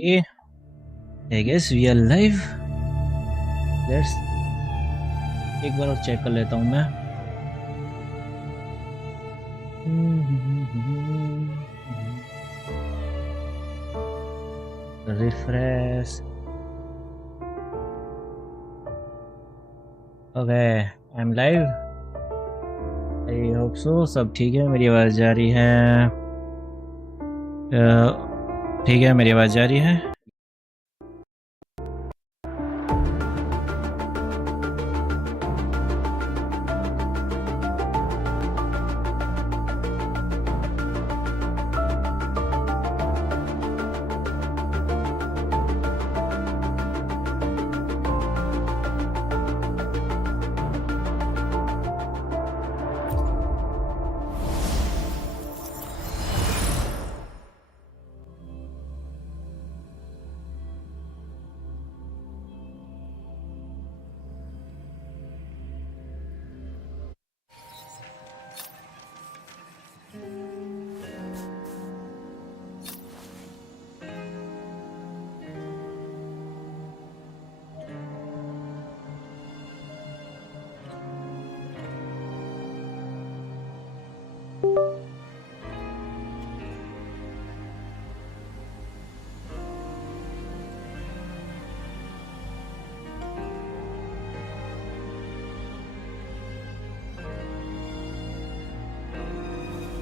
Okay, I guess we are live. Let's एक बार और check कर लेता हूँ मैं. Refresh. Okay, I'm live. I hope so. सब ठीक है. मेरी आवाज़ जा रही है. ठीक है, मेरी आवाज़ जा रही है.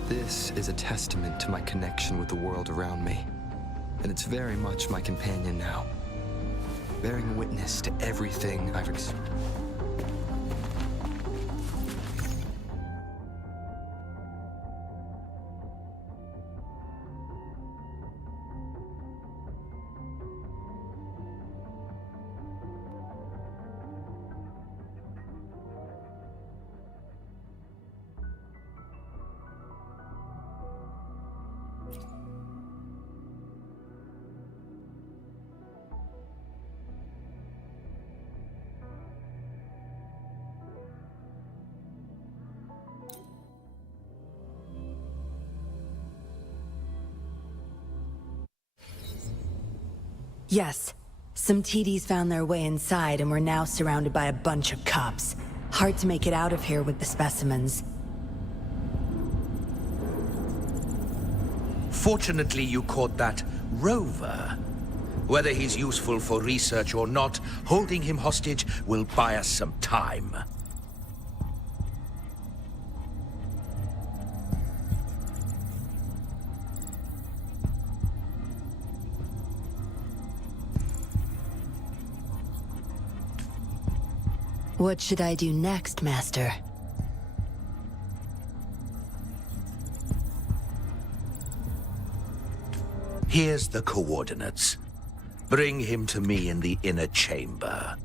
This is a testament to my connection with the world around me, and it's very much my companion now, bearing witness to everything I've experienced. Yes. Some TDs found their way inside and we're now surrounded by a bunch of cops. Hard to make it out of here with the specimens. Fortunately, you caught that rover. Whether he's useful for research or not, holding him hostage will buy us some time. What should I do next, Master? Here's the coordinates. Bring him to me in the inner chamber.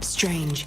Strange.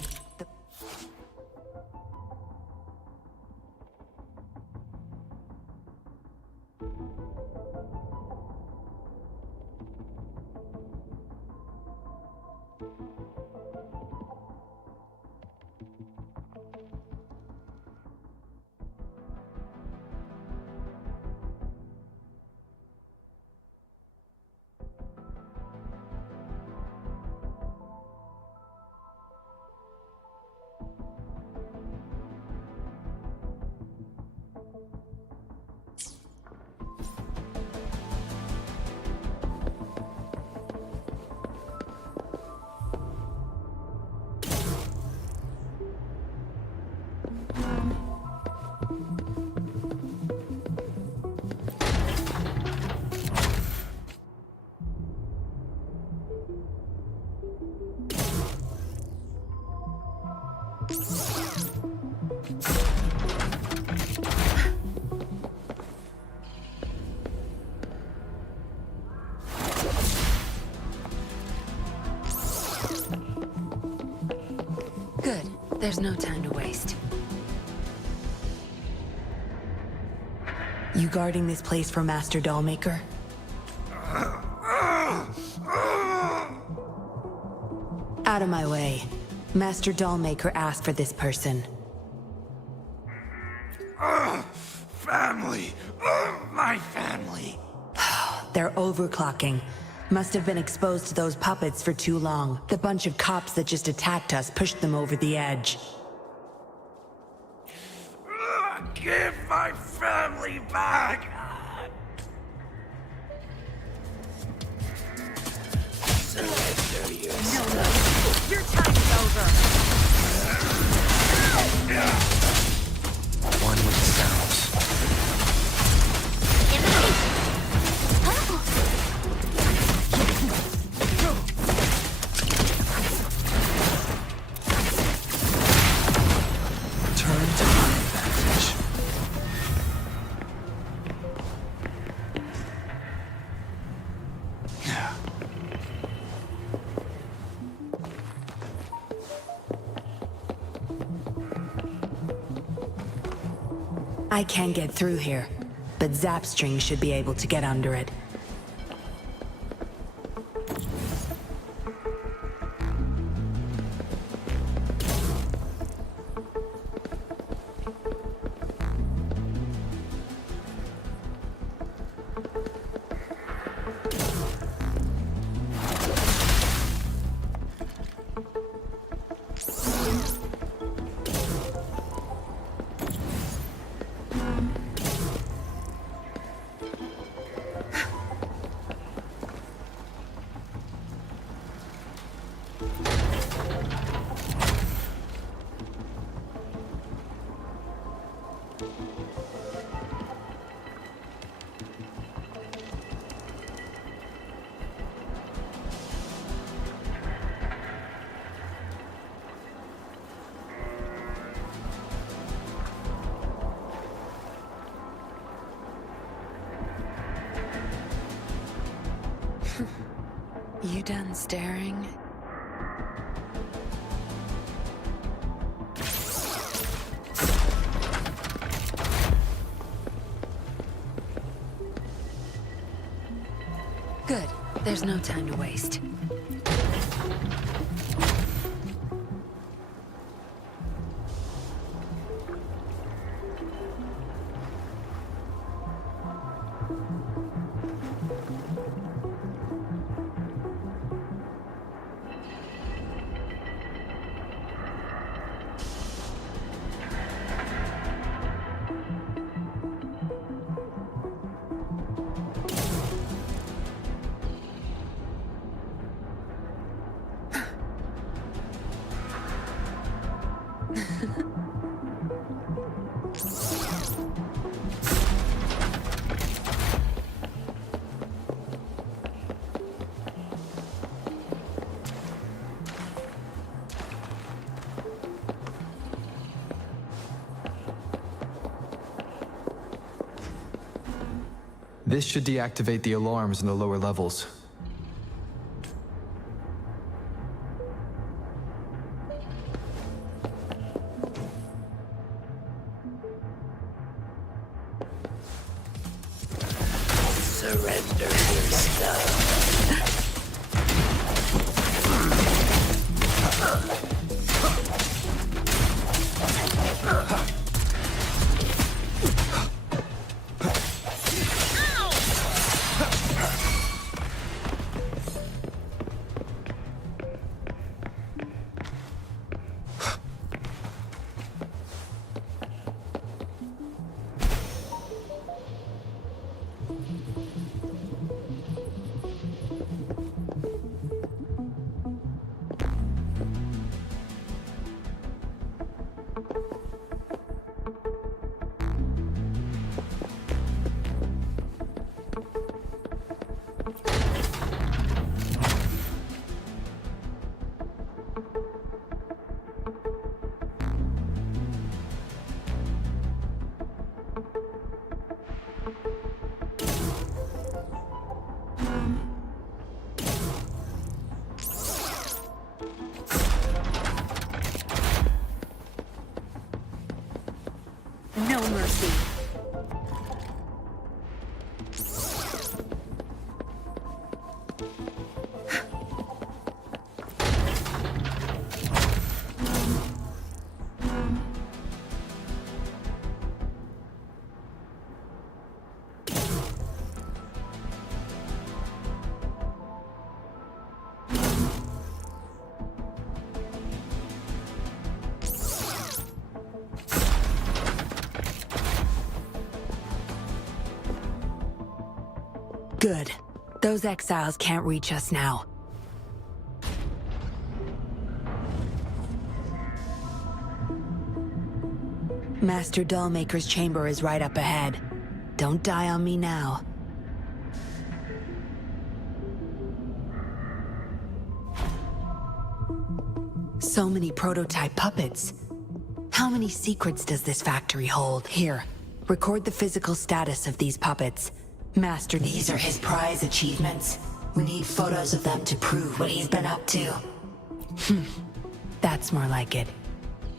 There's no time to waste. You guarding this place for Master Dollmaker? Out of my way. Master Dollmaker asked for this person. Family! My family! They're overclocking. Must have been exposed to those puppets for too long. The bunch of cops that just attacked us pushed them over the edge. Give my family back! Surrender yourself. Your time's over. One with the sounds. Turn to my advantage. I can't get through here, but Zapstring should be able to get under it. You done staring? Good. There's no time to waste. This should deactivate the alarms in the lower levels. Surrender yourself. mercy. Good. Those exiles can't reach us now. Master Dollmaker's chamber is right up ahead. Don't die on me now. So many prototype puppets. How many secrets does this factory hold? Here, record the physical status of these puppets. Master, these are his prize achievements. We need photos of them to prove what he's been up to. That's more like it.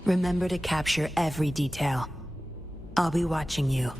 Remember to capture every detail. I'll be watching you.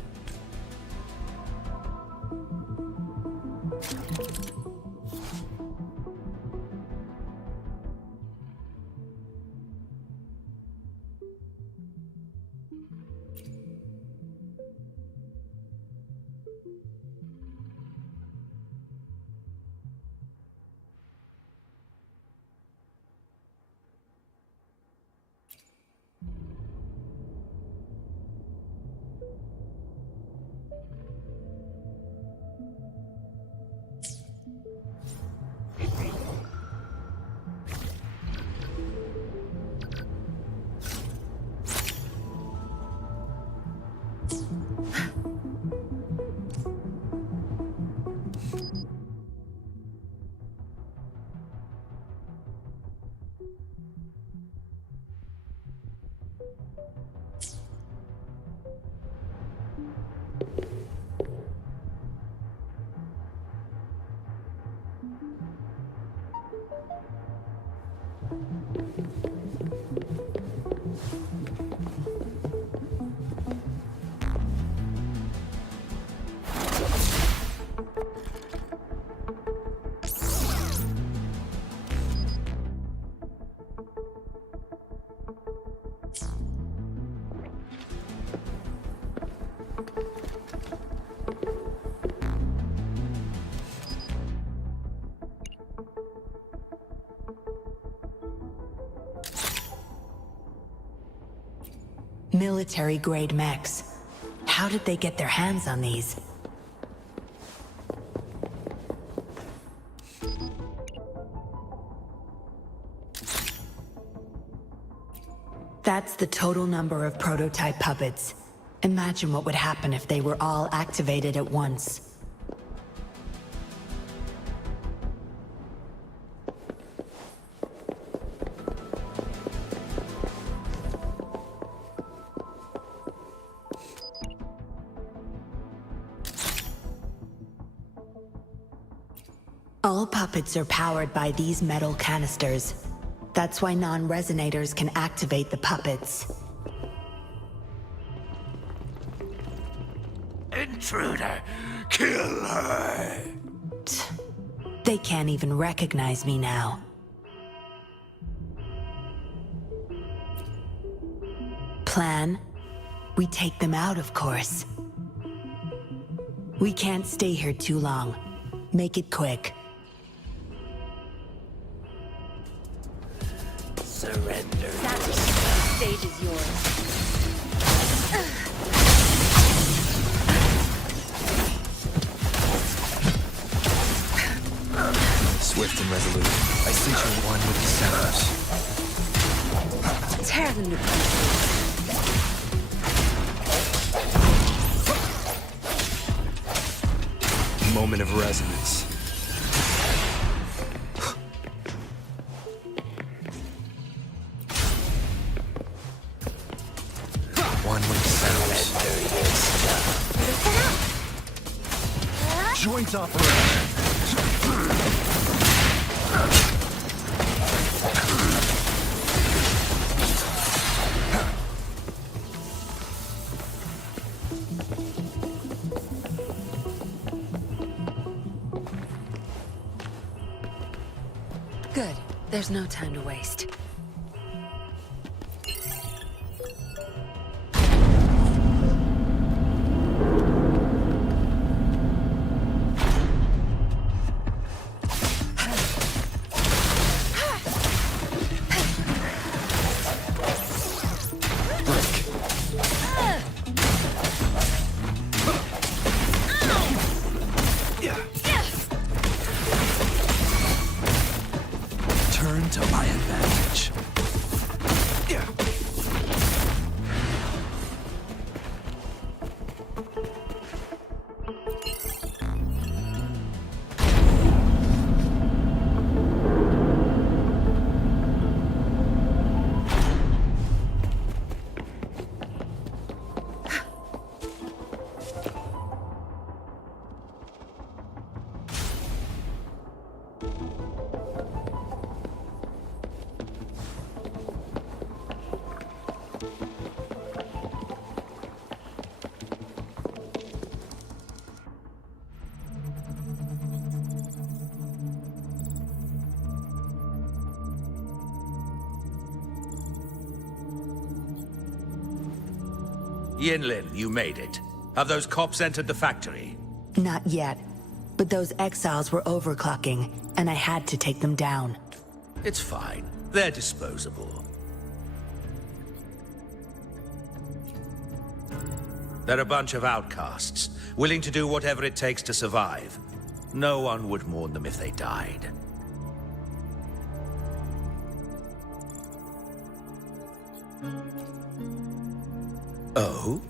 Military-grade mechs. How did they get their hands on these? That's the total number of prototype puppets. Imagine what would happen if they were all activated at once. All puppets are powered by these metal canisters. That's why non-resonators can activate the puppets. Intruder! Kill her! They can't even recognize me now. Plan? We take them out, of course. We can't stay here too long. Make it quick. Surrender. The stage is yours. Swift and resolute, I sense you're one with the sounds. Tear them to pieces. Moment of resonance. One with the sounds. Joint operation. There's no time to waste. Turn to my advantage. Yinlin, you made it. Have those cops entered the factory? Not yet. But those exiles were overclocking, and I had to take them down. It's fine. They're disposable. They're a bunch of outcasts, willing to do whatever it takes to survive. No one would mourn them if they died. Oh?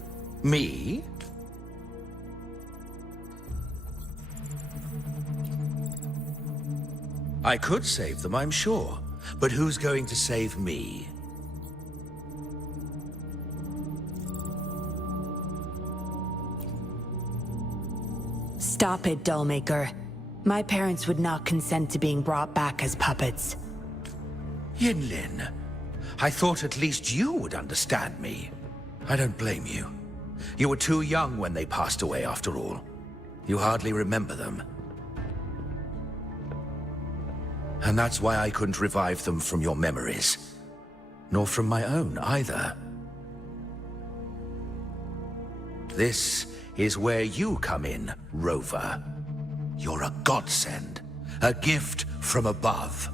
Me? I could save them, I'm sure. But who's going to save me? Stop it, Dollmaker. My parents would not consent to being brought back as puppets. Yinlin, I thought at least you would understand me. I don't blame you. You were too young when they passed away, after all. You hardly remember them. And that's why I couldn't revive them from your memories. Nor from my own, either. This is where you come in, Rover. You're a godsend. A gift from above.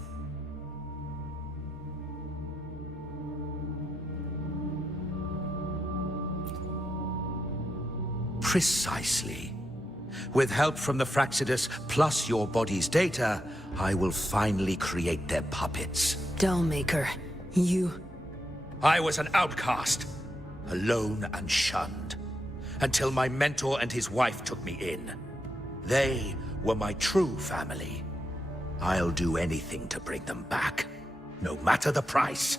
Precisely. With help from the Fraxidus plus your body's data, I will finally create their puppets. Dollmaker, you... I was an outcast, alone and shunned, until my mentor and his wife took me in. They were my true family. I'll do anything to bring them back, no matter the price.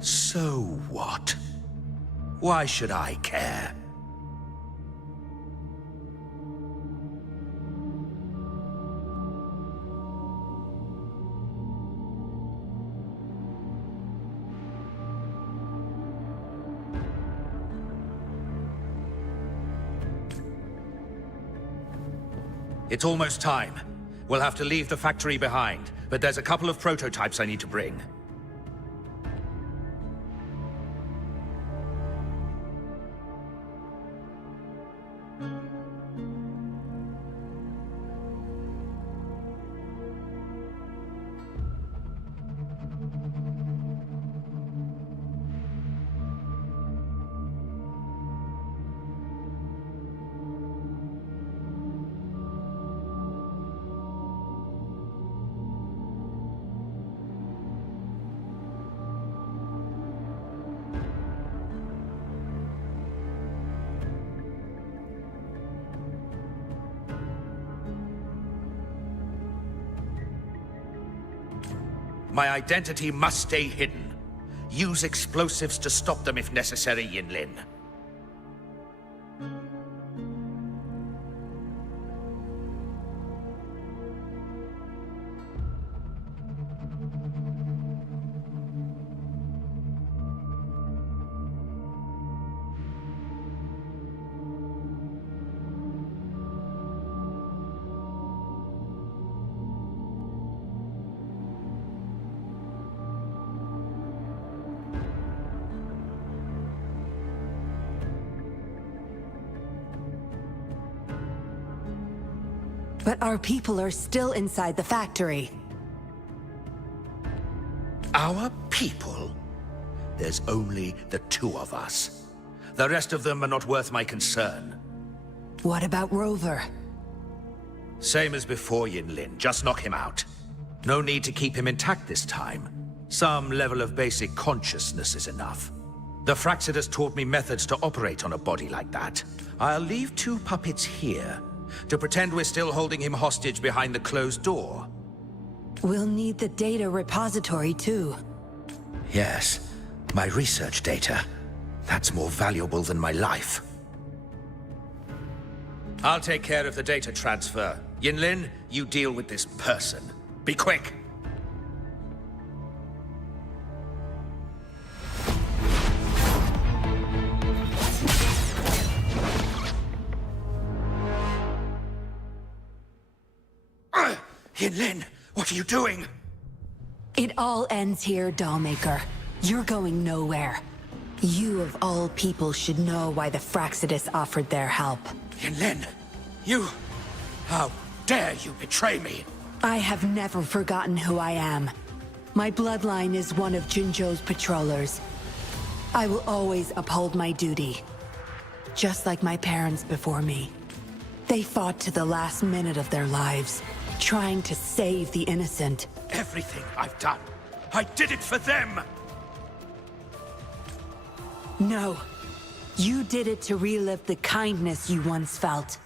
So what? Why should I care? It's almost time. We'll have to leave the factory behind, but there's a couple of prototypes I need to bring. My identity must stay hidden. Use explosives to stop them if necessary, Yinlin. But our people are still inside the factory. Our people? There's only the two of us. The rest of them are not worth my concern. What about Rover? Same as before, Yinlin. Just knock him out. No need to keep him intact this time. Some level of basic consciousness is enough. The Fraxidus taught me methods to operate on a body like that. I'll leave two puppets here to pretend we're still holding him hostage behind the closed door. We'll need the data repository too. Yes, my research data. That's more valuable than my life. I'll take care of the data transfer. Yinlin, you deal with this person. Be quick! Yinlin, what are you doing? It all ends here, Dollmaker. You're going nowhere. You of all people should know why the Fraxidus offered their help. Yinlin, you... How dare you betray me? I have never forgotten who I am. My bloodline is one of Jinzhou's patrollers. I will always uphold my duty. Just like my parents before me. They fought to the last minute of their lives, trying to save the innocent. Everything I've done, I did it for them! No. You did it to relive the kindness you once felt.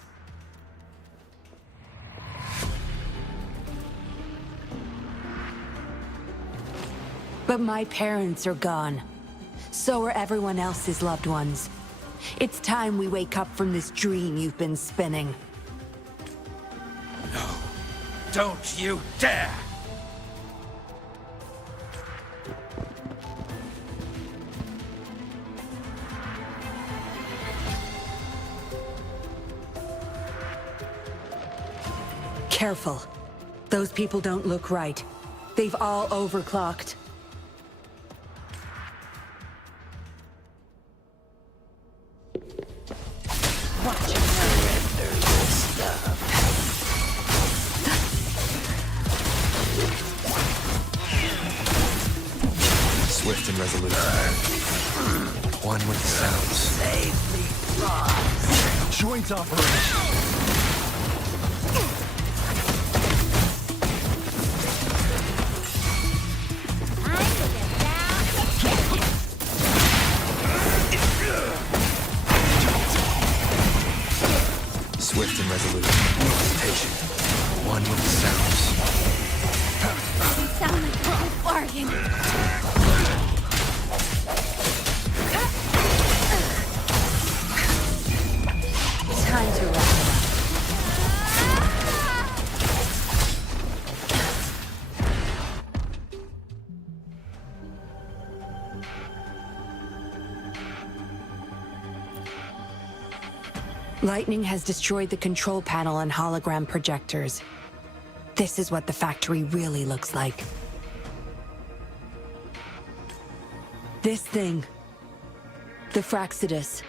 But my parents are gone. So are everyone else's loved ones. It's time we wake up from this dream you've been spinning. No. Don't you dare! Careful. Those people don't look right. They've all overclocked. Watch your Swift and resolute. One with the sounds. Joint operation. Swift and resolute. Patient. One with the sounds. You sound like a good bargain. time to wrap it up. Lightning has destroyed the control panel and hologram projectors. This is what the factory really looks like. This thing. The Fraxidus.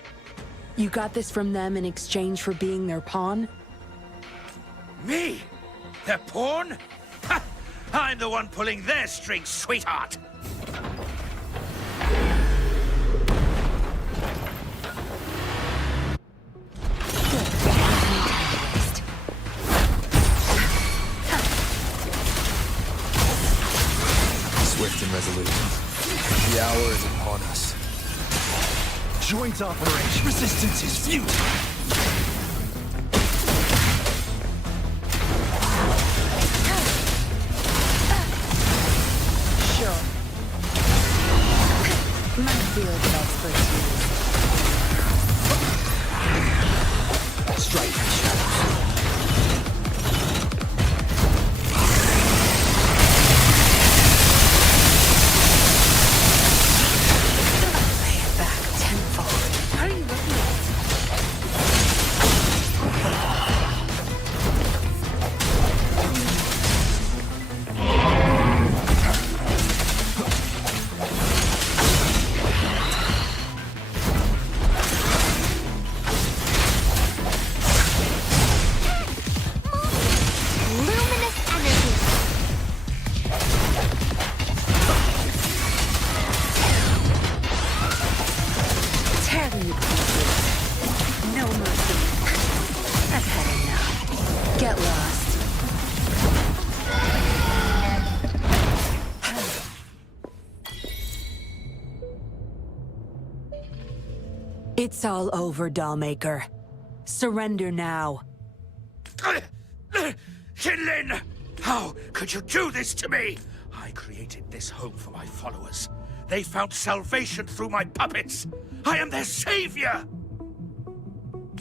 You got this from them in exchange for being their pawn? Me? Their pawn? Ha! I'm the one pulling their strings, sweetheart! Swift and resolute. The hour is upon us. Joint operation. Resistance is futile. Sure. My field of expertise. Strike and shadows. Pay it back tenfold. How are you looking at it? It's all over, Dollmaker. Surrender now. Jinlin! How could you do this to me? I created this home for my followers. They found salvation through my puppets. I am their savior!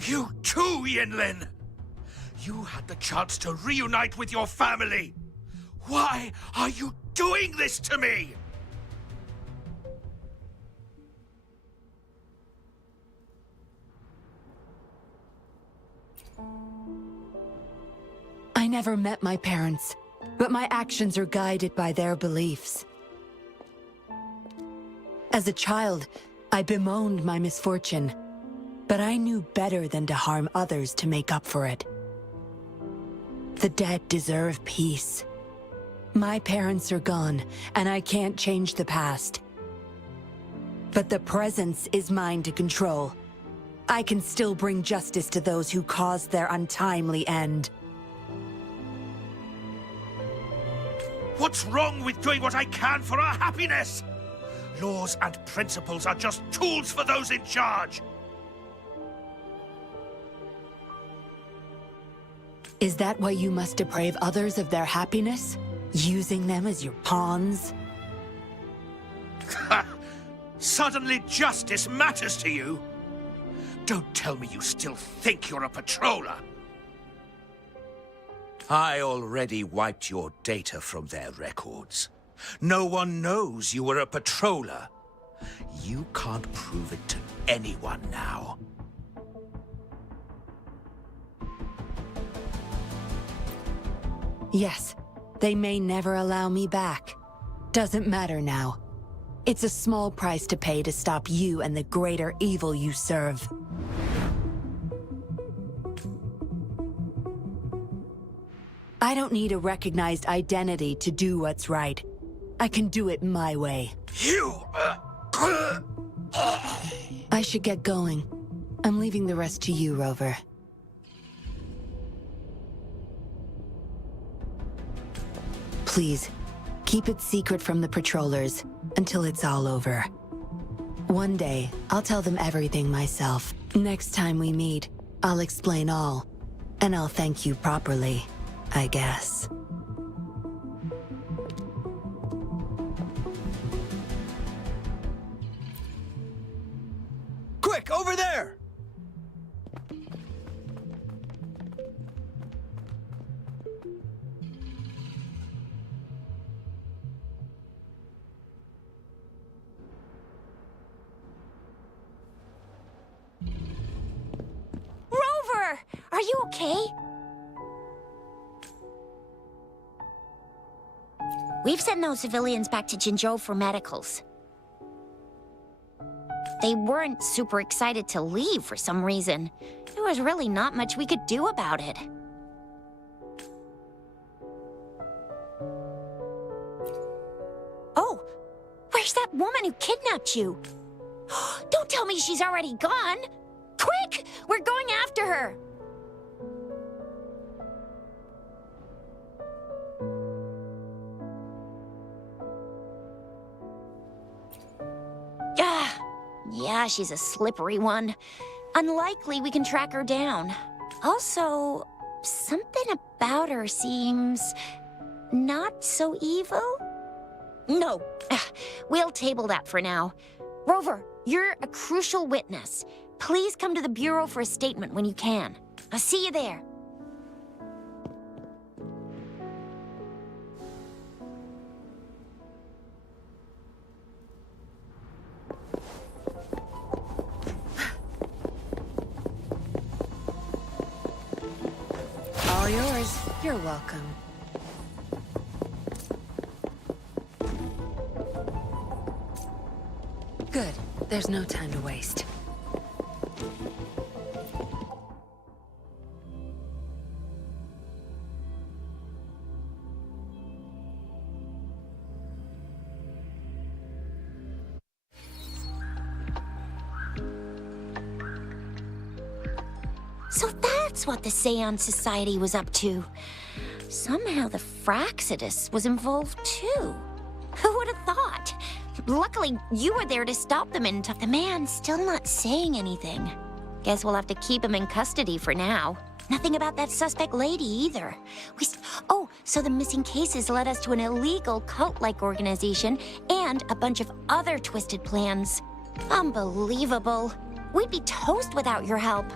You too, Yinlin! You had the chance to reunite with your family. Why are you doing this to me? I never met my parents, but my actions are guided by their beliefs. As a child, I bemoaned my misfortune, but I knew better than to harm others to make up for it. The dead deserve peace. My parents are gone, and I can't change the past. But the present is mine to control. I can still bring justice to those who caused their untimely end. What's wrong with doing what I can for our happiness? Laws and principles are just tools for those in charge. Is that why you must deprive others of their happiness? Using them as your pawns? Suddenly justice matters to you? Don't tell me you still think you're a patroller. I already wiped your data from their records. No one knows you were a patroller. You can't prove it to anyone now. Yes, they may never allow me back. Doesn't matter now. It's a small price to pay to stop you and the greater evil you serve. I don't need a recognized identity to do what's right. I can do it my way. I should get going. I'm leaving the rest to you, Rover. Please, keep it secret from the patrollers until it's all over. One day, I'll tell them everything myself. Next time we meet, I'll explain all. And I'll thank you properly, I guess. Quick, over there! Rover! Are you okay? We've sent those civilians back to Jinzhou for medicals. They weren't super excited to leave for some reason. There was really not much we could do about it. Oh, where's that woman who kidnapped you? Don't tell me she's already gone! Quick! We're going after her! Yeah, she's a slippery one. Unlikely we can track her down. Also, something about her seems not so evil? No, we'll table that for now. Rover, you're a crucial witness. Please come to the Bureau for a statement when you can. I'll see you there. All yours. You're welcome. Good. There's no time to waste. So that's what the Seance Society was up to. Somehow the Fraxidus was involved too. Who would have thought? Luckily, you were there to stop them in time. The man's still not saying anything. Guess we'll have to keep him in custody for now. Nothing about that suspect lady either. Oh, so the missing cases led us to an illegal cult-like organization and a bunch of other twisted plans. Unbelievable. We'd be toast without your help.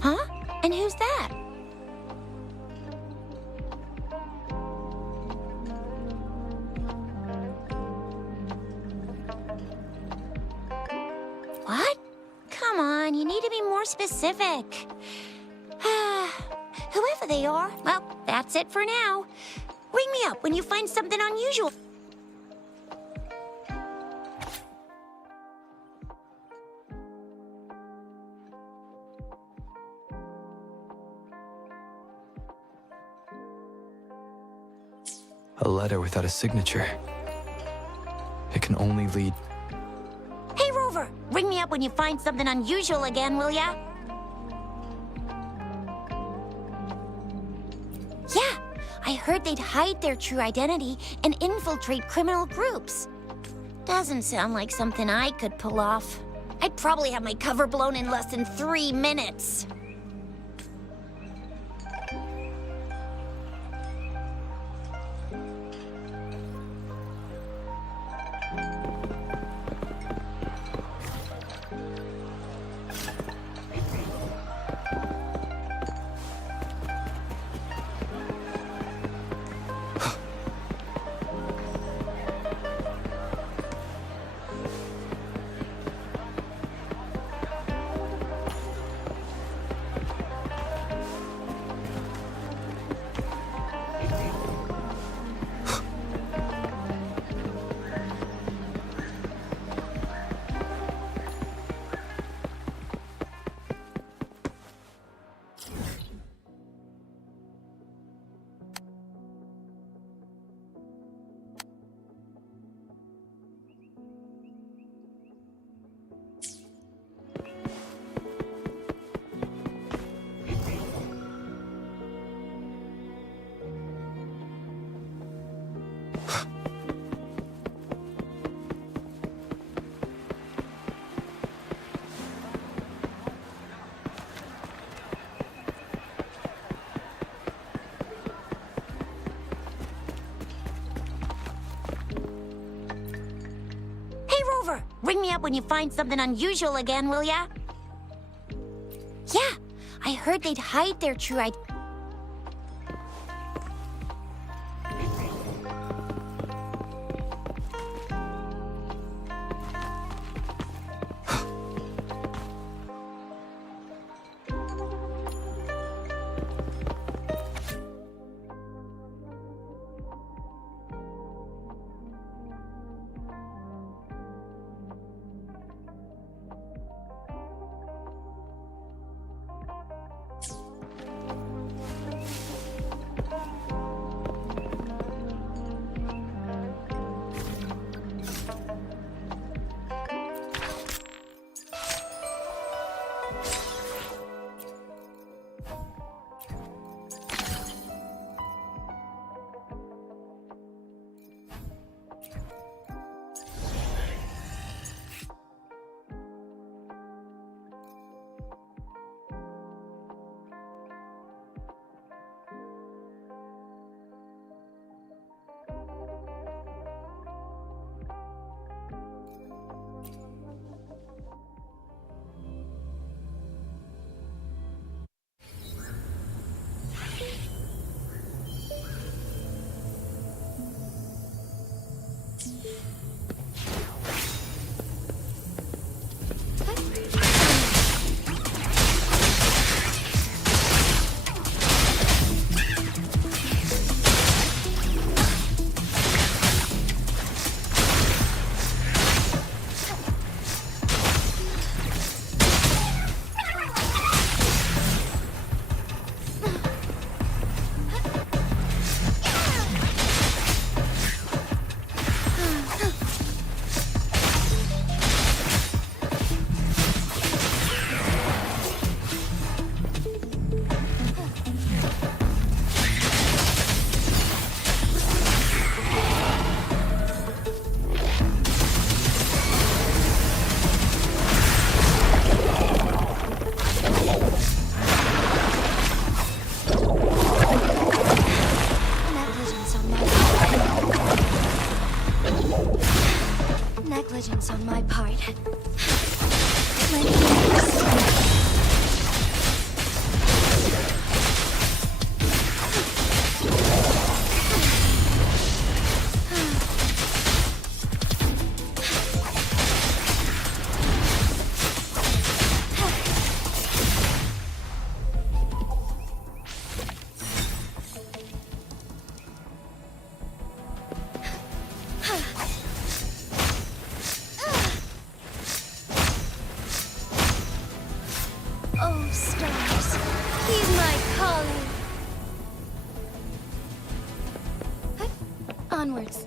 Huh? And who's that? What? Come on, you need to be more specific. Whoever they are, well, that's it for now. Ring me up when you find something unusual. A letter without a signature. It can only lead... Hey, Rover, ring me up when you find something unusual again, will ya? Yeah, I heard they'd hide their true identity and infiltrate criminal groups. Doesn't sound like something I could pull off. I'd probably have my cover blown in less than 3 minutes. Ring me up when you find something unusual again, will ya? Yeah, I heard they'd hide their true identity. calling. Onwards.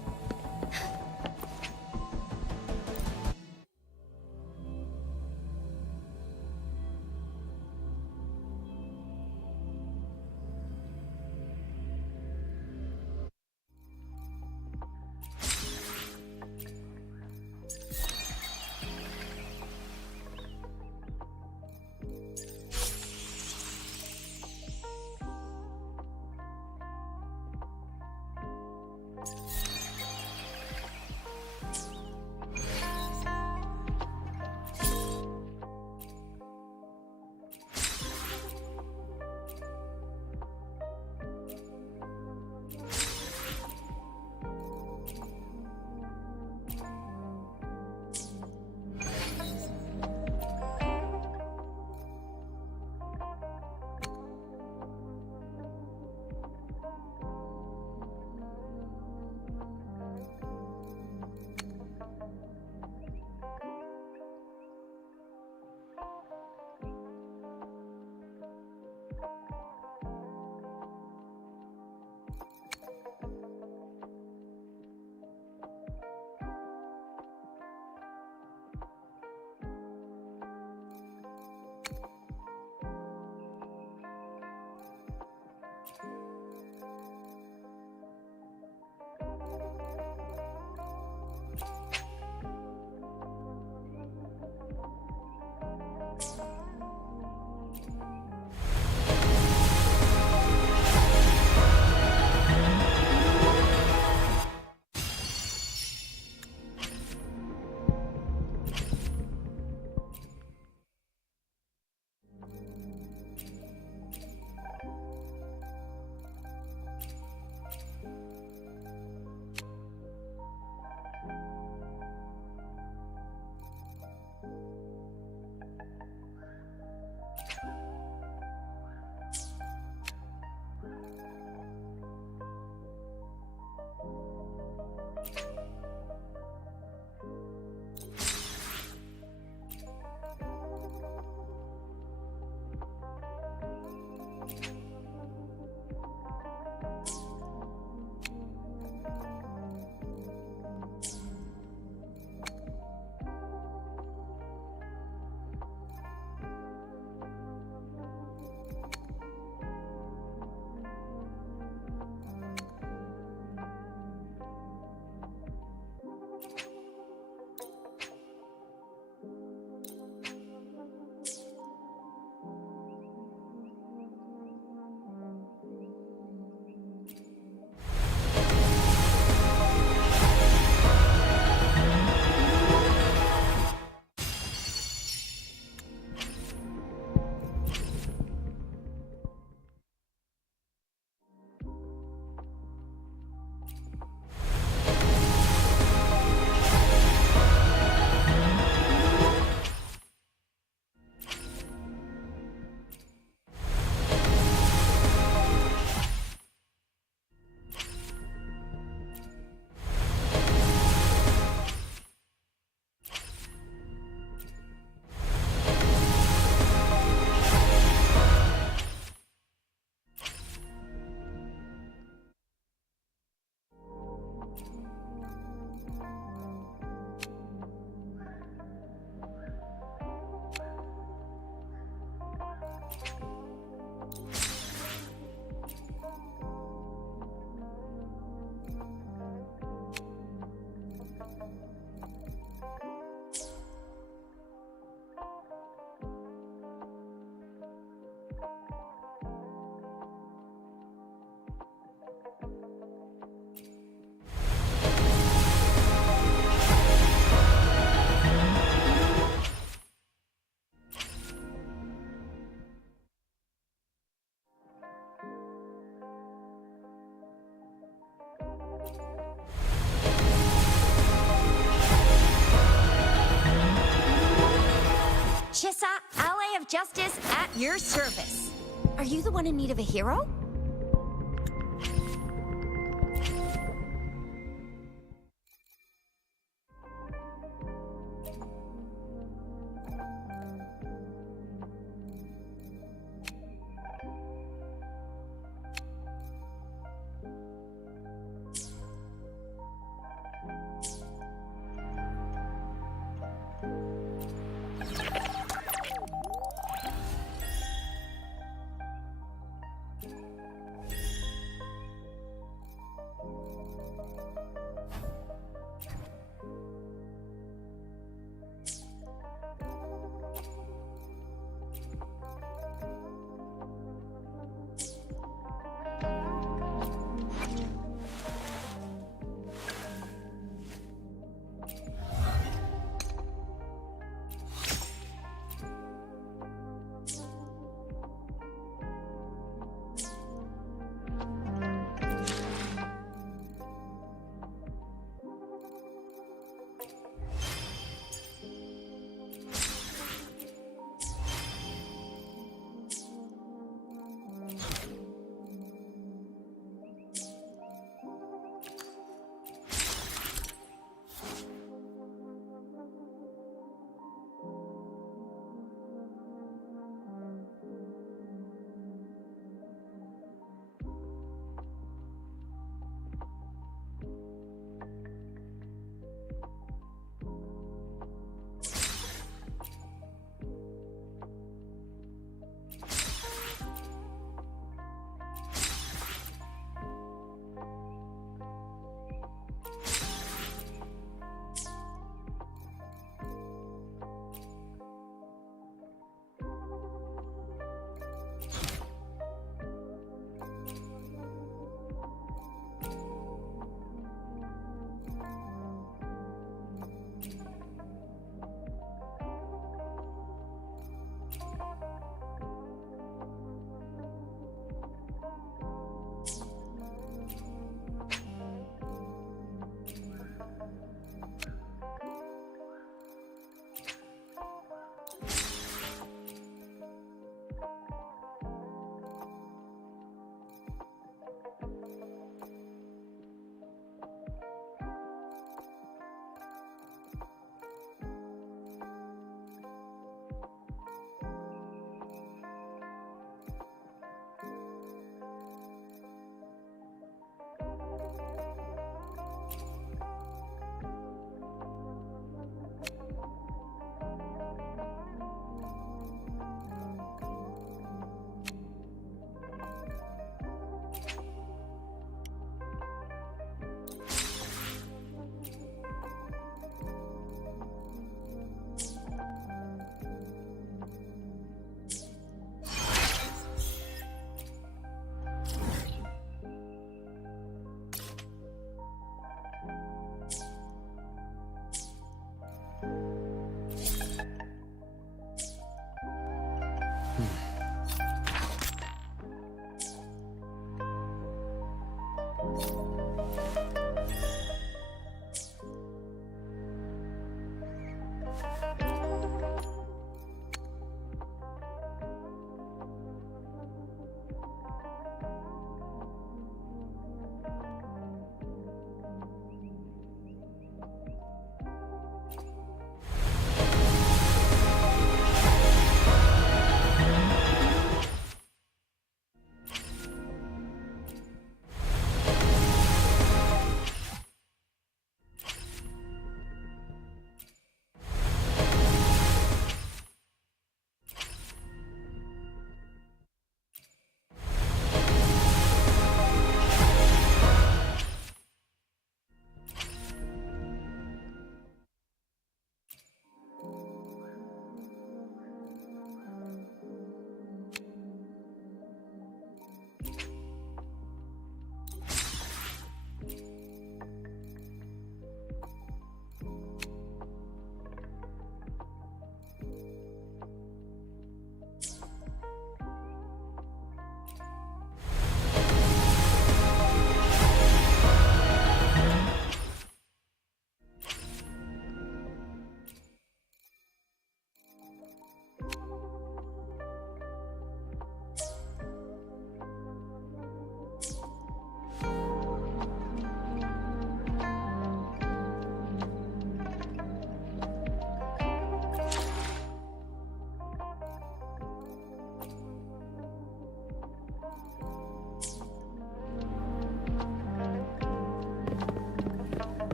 Chissa, ally of justice at your service. Are you the one in need of a hero?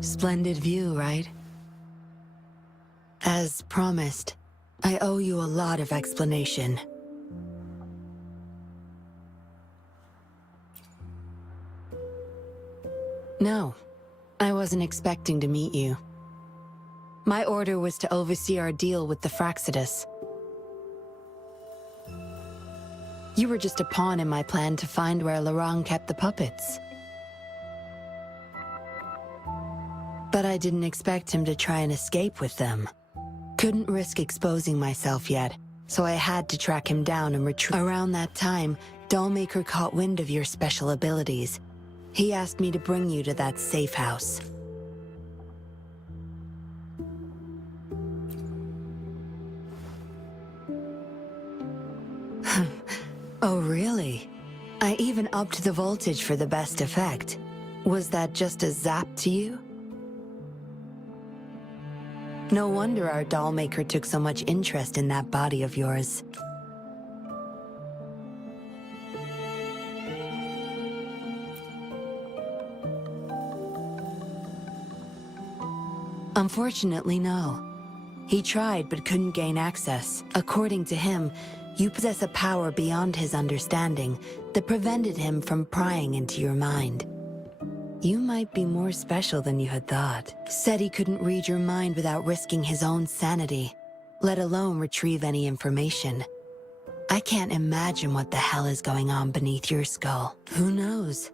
Splendid view, right? As promised, I owe you a lot of explanation. No, I wasn't expecting to meet you. My order was to oversee our deal with the Fraxidus. You were just a pawn in my plan to find where Laurent kept the puppets. But I didn't expect him to try and escape with them. Couldn't risk exposing myself yet, so I had to track him down and retrieve. Around that time, Dollmaker caught wind of your special abilities. He asked me to bring you to that safe house. Oh, really? I even upped the voltage for the best effect. Was that just a zap to you? No wonder our dollmaker took so much interest in that body of yours. Unfortunately, no. He tried but couldn't gain access. According to him, you possess a power beyond his understanding that prevented him from prying into your mind. You might be more special than you had thought. Said he couldn't read your mind without risking his own sanity, let alone retrieve any information. I can't imagine what the hell is going on beneath your skull. Who knows?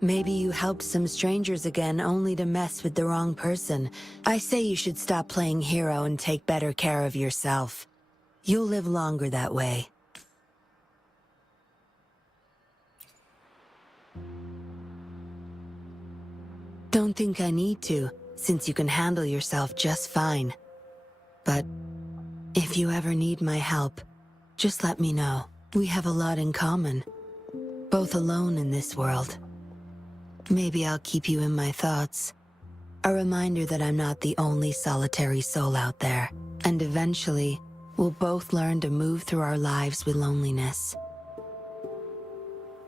Maybe you helped some strangers again only to mess with the wrong person. I say you should stop playing hero and take better care of yourself. You'll live longer that way. Don't think I need to, since you can handle yourself just fine. But if you ever need my help, just let me know. We have a lot in common, both alone in this world. Maybe I'll keep you in my thoughts. A reminder that I'm not the only solitary soul out there. And eventually, we'll both learn to move through our lives with loneliness.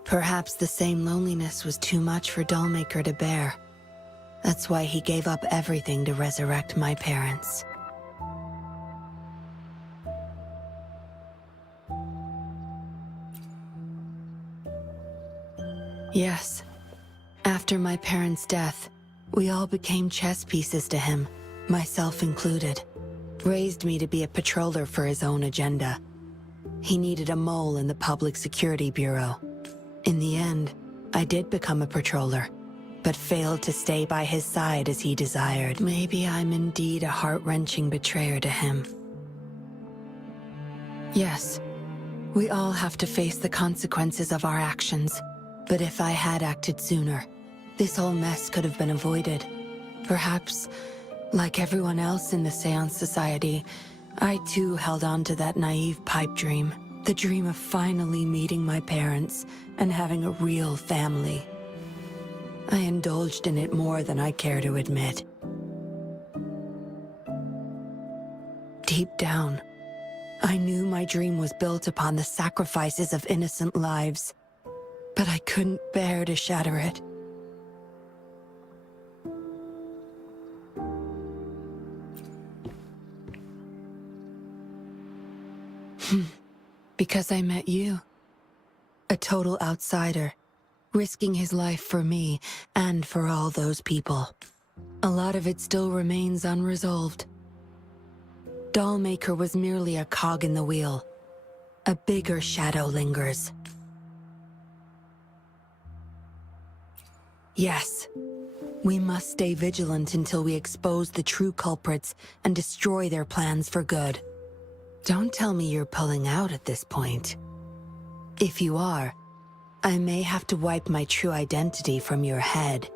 Perhaps the same loneliness was too much for Dollmaker to bear. That's why he gave up everything to resurrect my parents. Yes. After my parents' death, we all became chess pieces to him, myself included. Raised me to be a patroller for his own agenda. He needed a mole in the Public Security Bureau. In the end, I did become a patroller, but failed to stay by his side as he desired. Maybe I'm indeed a heart-wrenching betrayer to him. Yes, we all have to face the consequences of our actions. But if I had acted sooner, this whole mess could have been avoided. Perhaps, like everyone else in the Seance Society, I too held on to that naive pipe dream. The dream of finally meeting my parents and having a real family. I indulged in it more than I care to admit. Deep down, I knew my dream was built upon the sacrifices of innocent lives, but I couldn't bear to shatter it. Because I met you. A total outsider, risking his life for me and for all those people. A lot of it still remains unresolved. Dollmaker was merely a cog in the wheel. A bigger shadow lingers. Yes, we must stay vigilant until we expose the true culprits and destroy their plans for good. Don't tell me you're pulling out at this point. If you are, I may have to wipe my true identity from your head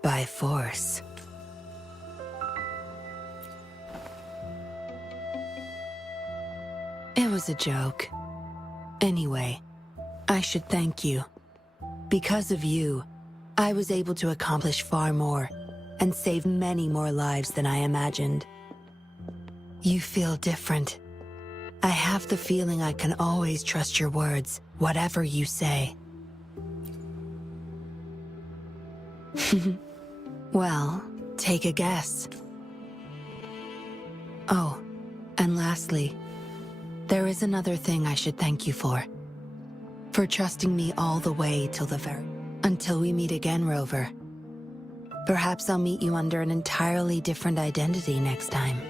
by force. It was a joke. Anyway, I should thank you. Because of you, I was able to accomplish far more and save many more lives than I imagined. You feel different. I have the feeling I can always trust your words, whatever you say. Well, take a guess. Oh, and lastly, there is another thing I should thank you for. For trusting me all the way until we meet again, Rover. Perhaps I'll meet you under an entirely different identity next time.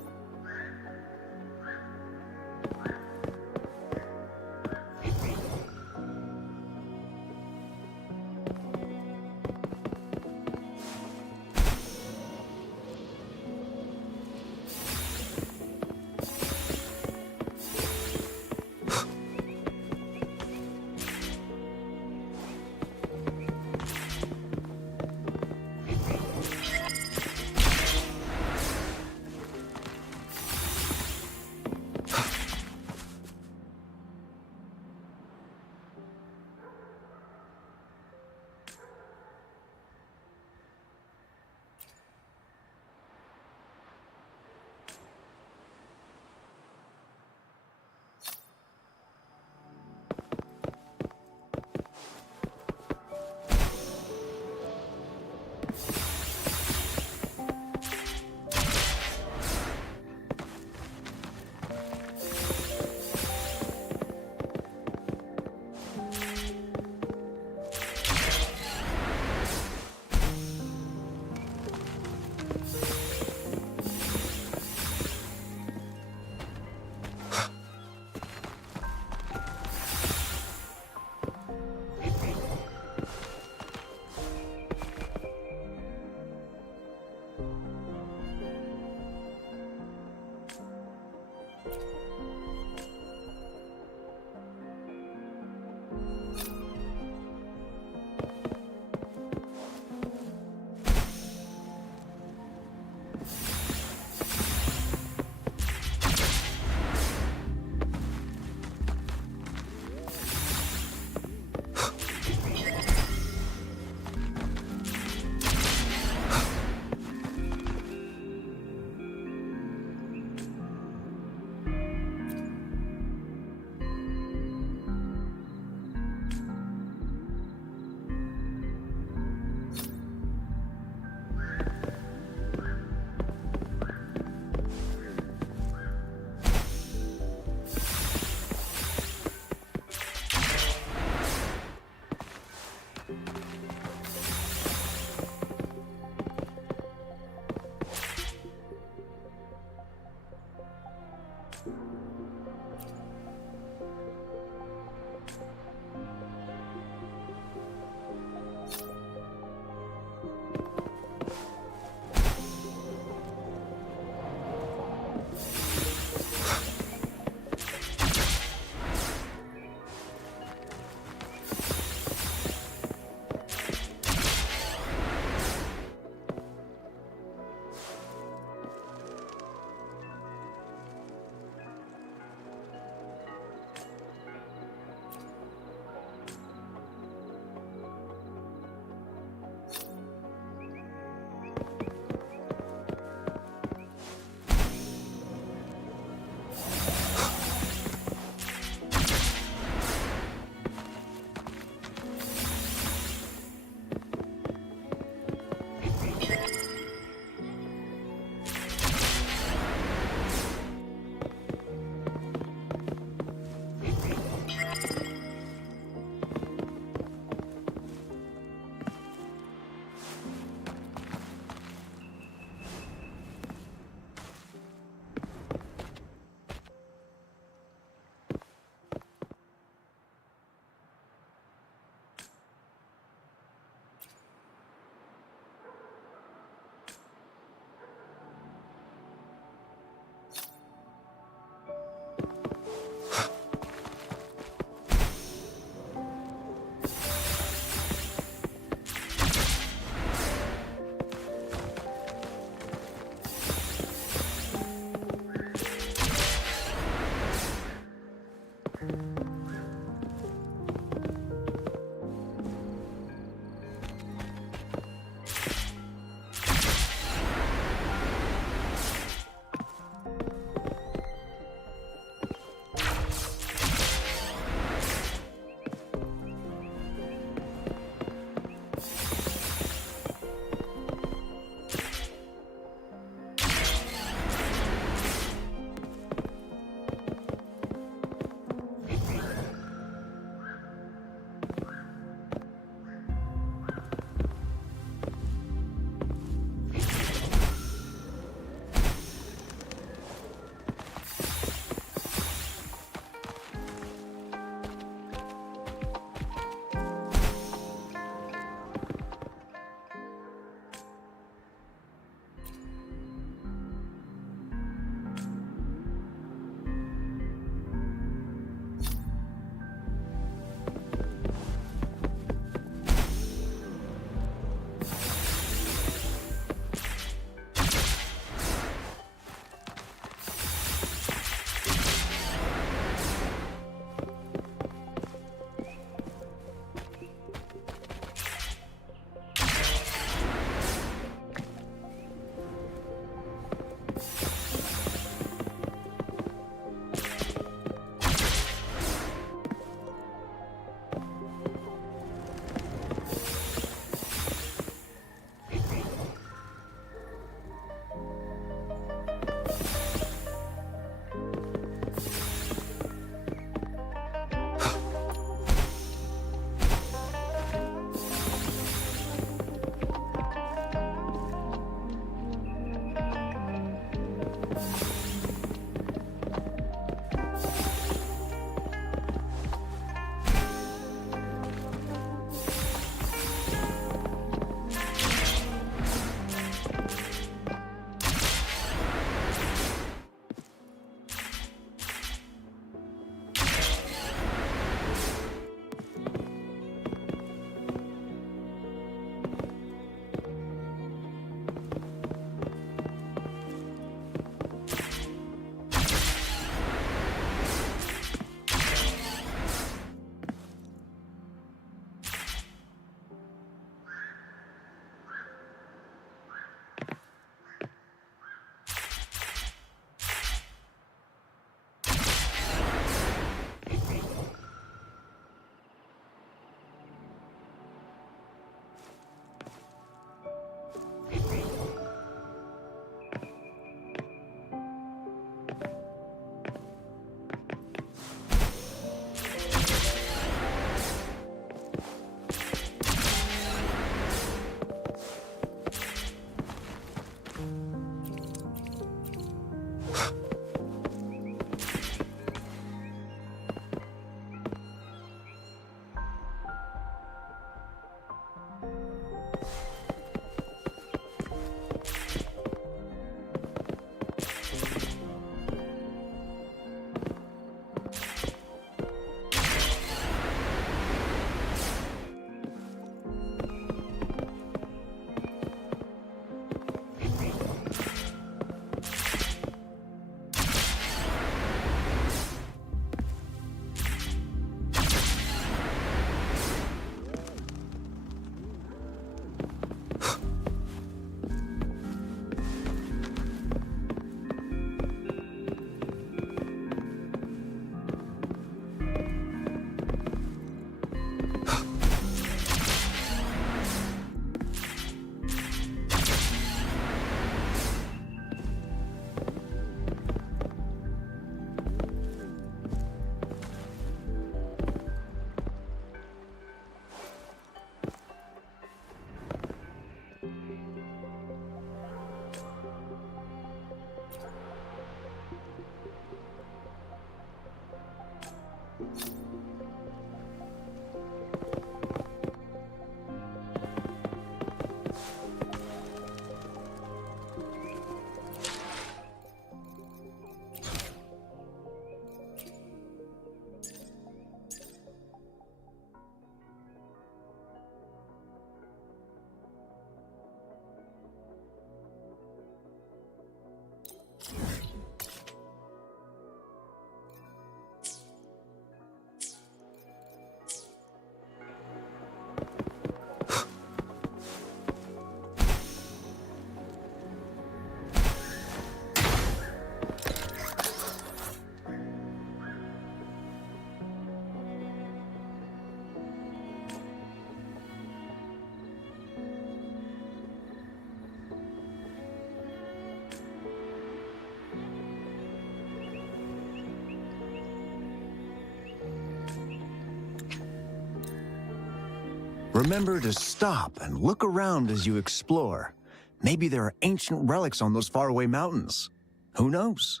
Remember to stop and look around as you explore. Maybe there are ancient relics on those faraway mountains. Who knows?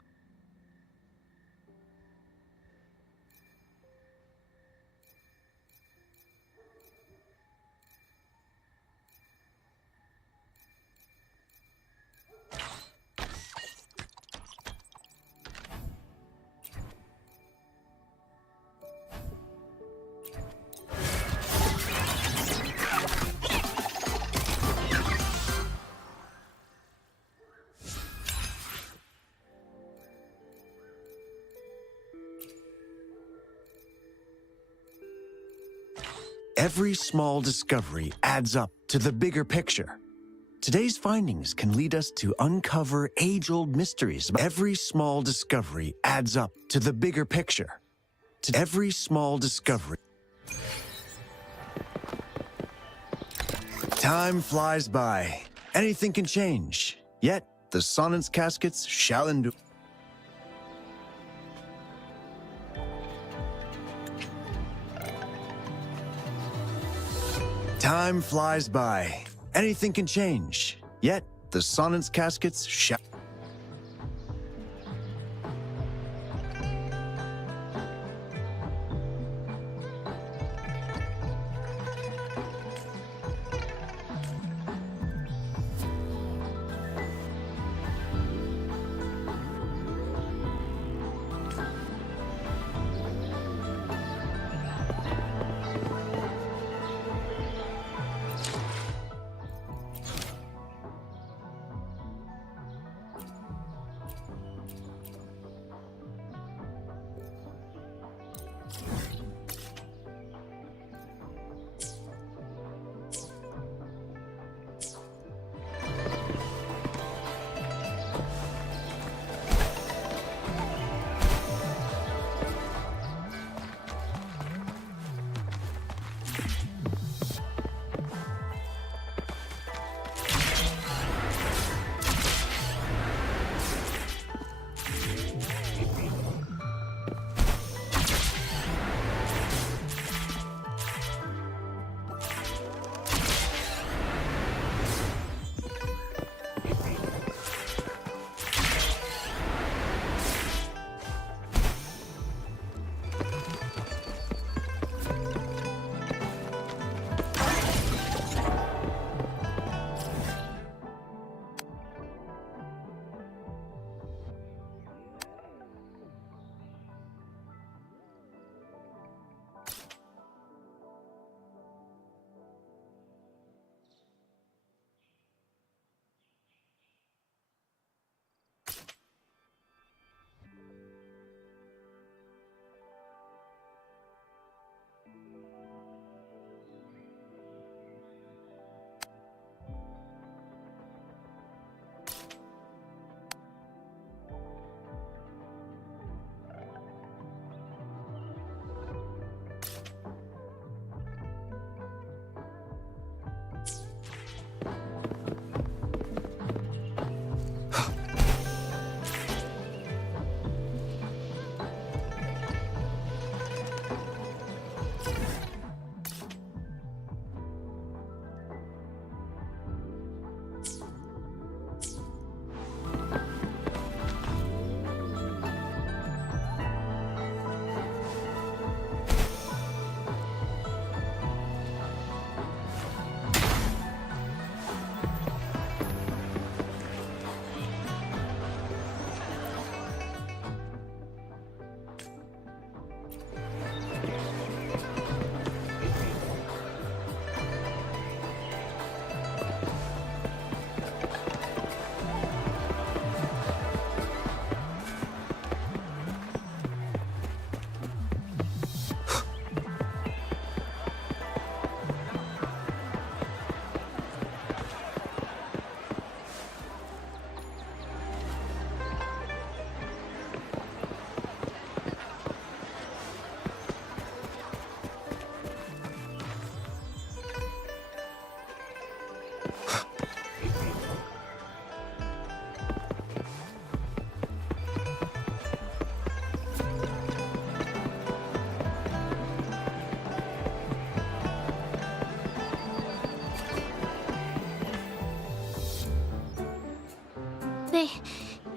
Every small discovery adds up to the bigger picture. Today's findings can lead us to uncover age-old mysteries. Every small discovery adds up to the bigger picture. To every small discovery. Time flies by. Anything can change. Yet, the Sonnet's caskets shall endure. Time flies by. Anything can change. Yet, the Sonnet's caskets shall...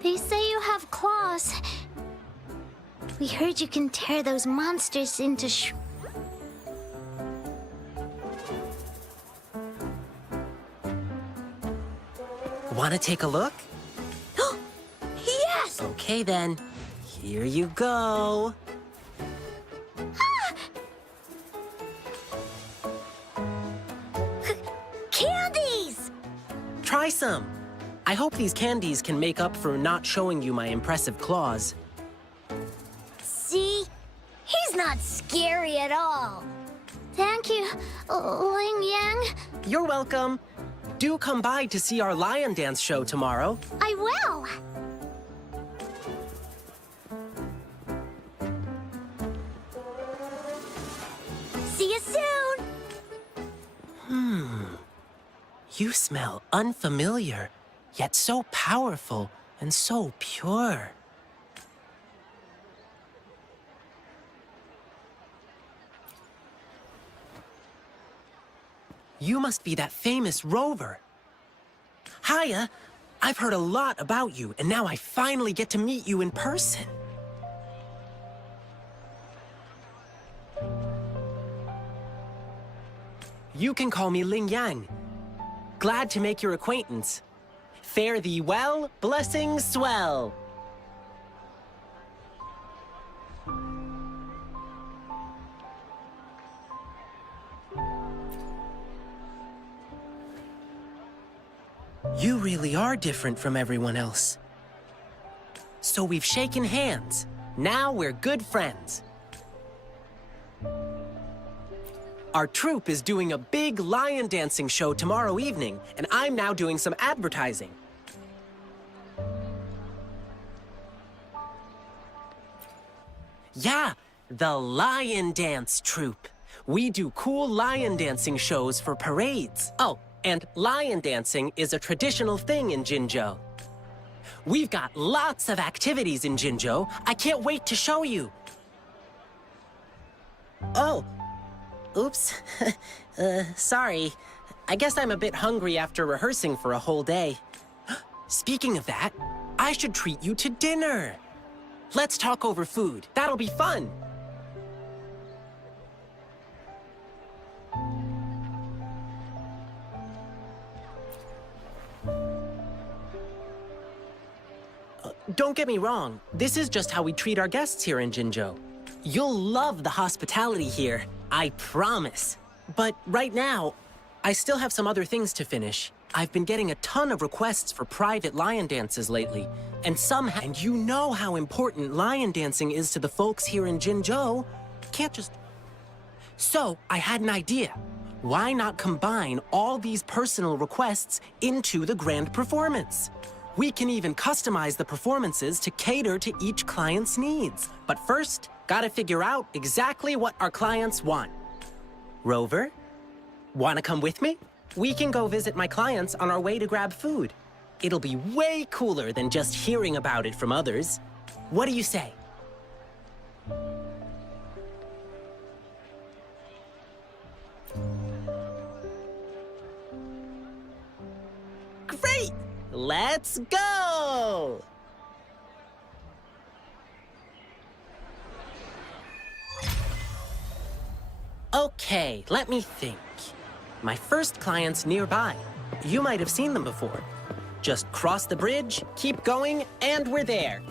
They say you have claws. We heard you can tear those monsters into Want to take a look? Yes! Okay then, here you go. Candies! Try some. I hope these candies can make up for not showing you my impressive claws. See? He's not scary at all. Thank you, Ling Yang. You're welcome. Do come by to see our lion dance show tomorrow. I will. See you soon. You smell unfamiliar, yet so powerful and so pure. You must be that famous rover. Hiya, I've heard a lot about you, and now I finally get to meet you in person. You can call me Ling Yang. Glad to make your acquaintance. Fare thee well, blessings swell. You really are different from everyone else. So we've shaken hands. Now we're good friends. Our troupe is doing a big lion dancing show tomorrow evening, and I'm now doing some advertising. Yeah, the Lion Dance Troupe. We do cool lion dancing shows for parades. Oh, and lion dancing is a traditional thing in Jinzhou. We've got lots of activities in Jinzhou. I can't wait to show you. Oh. Oops. Sorry. I guess I'm a bit hungry after rehearsing for a whole day. Speaking of that, I should treat you to dinner. Let's talk over food. That'll be fun. Don't get me wrong. This is just how we treat our guests here in Jinzhou. You'll love the hospitality here. I promise. But right now, I still have some other things to finish. I've been getting a ton of requests for private lion dances lately, and and you know how important lion dancing is to the folks here in Jinzhou. Can't just... So, I had an idea. Why not combine all these personal requests into the grand performance? We can even customize the performances to cater to each client's needs. But first, gotta figure out exactly what our clients want. Rover, wanna come with me? We can go visit my clients on our way to grab food. It'll be way cooler than just hearing about it from others. What do you say? Great! Let's go! Okay, let me think. My first client's nearby. You might have seen them before. Just cross the bridge, keep going, and we're there.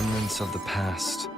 remnants of the past.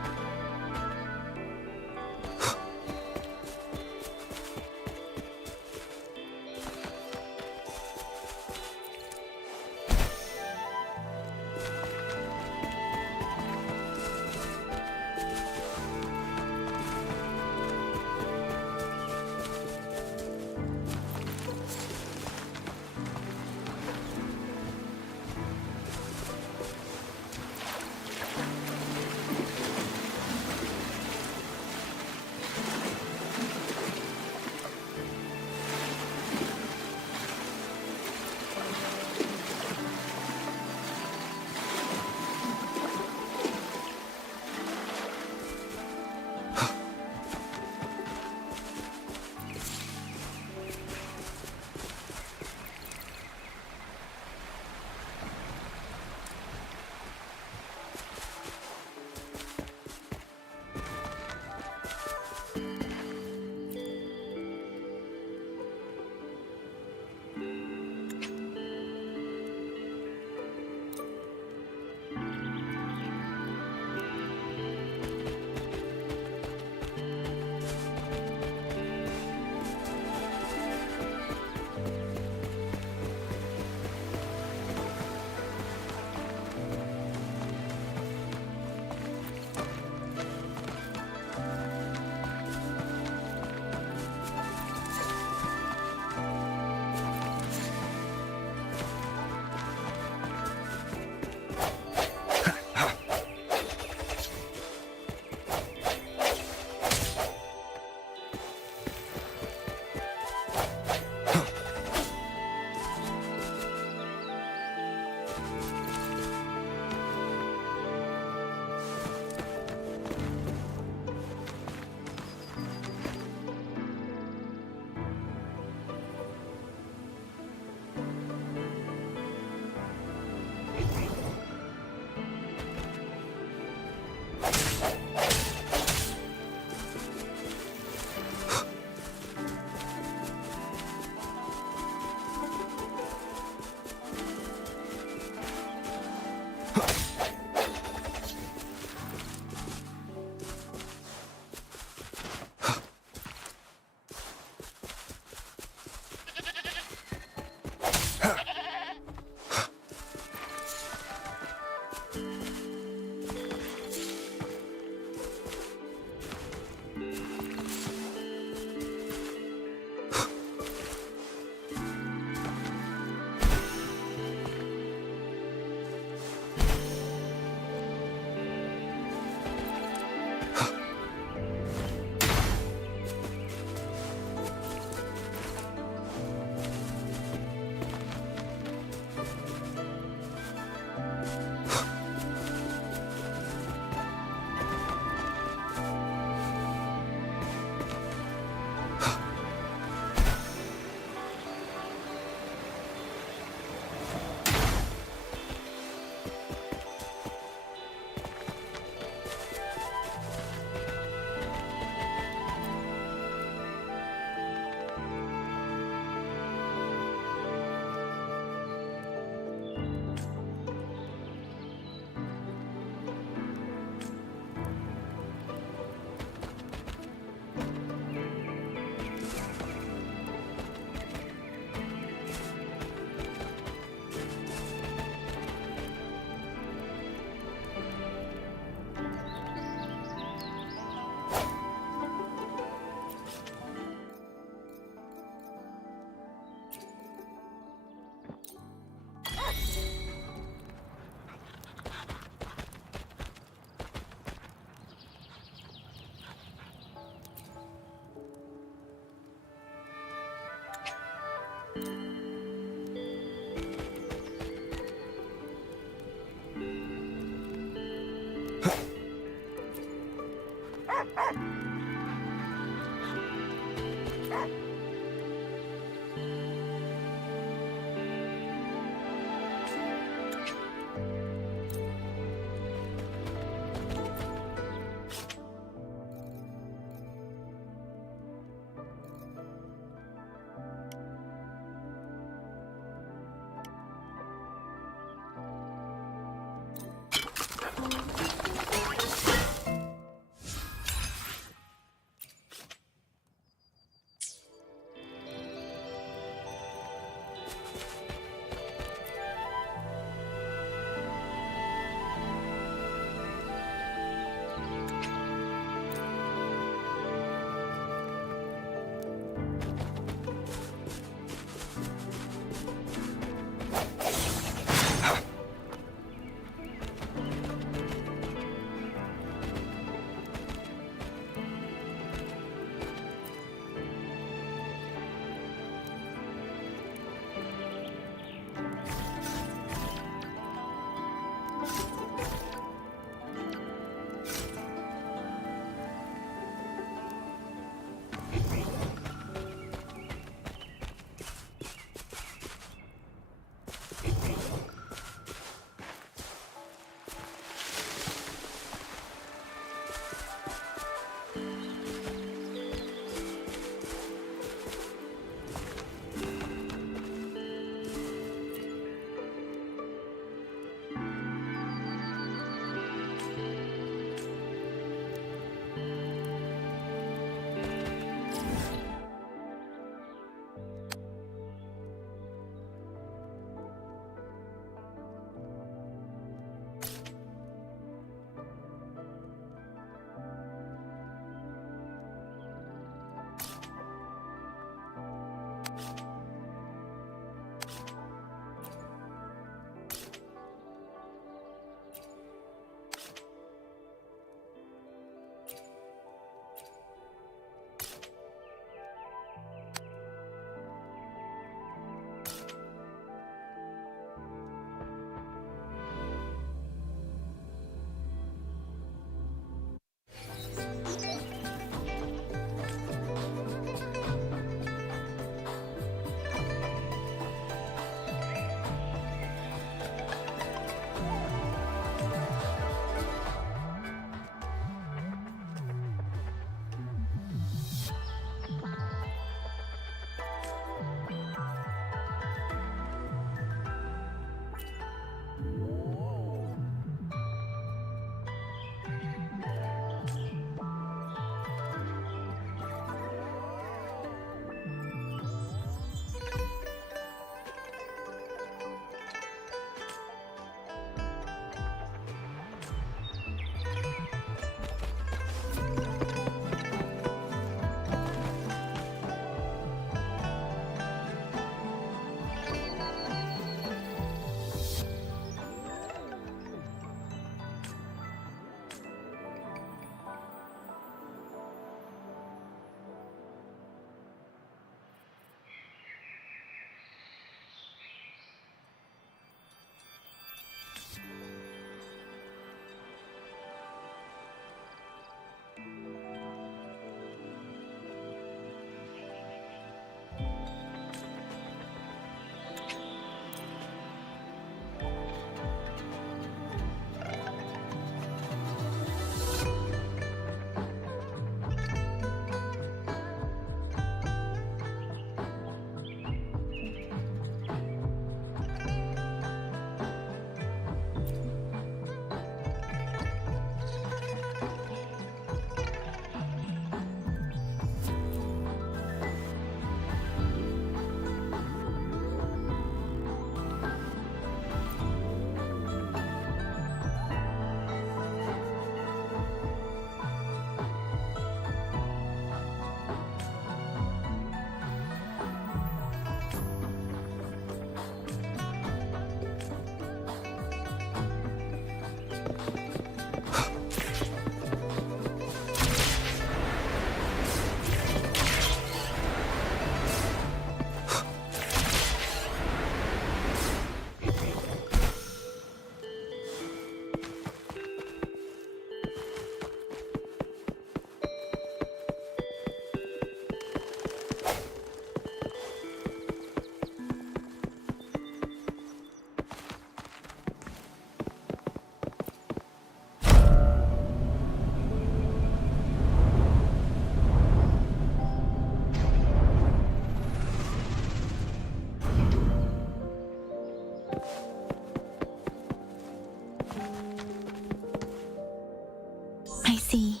see.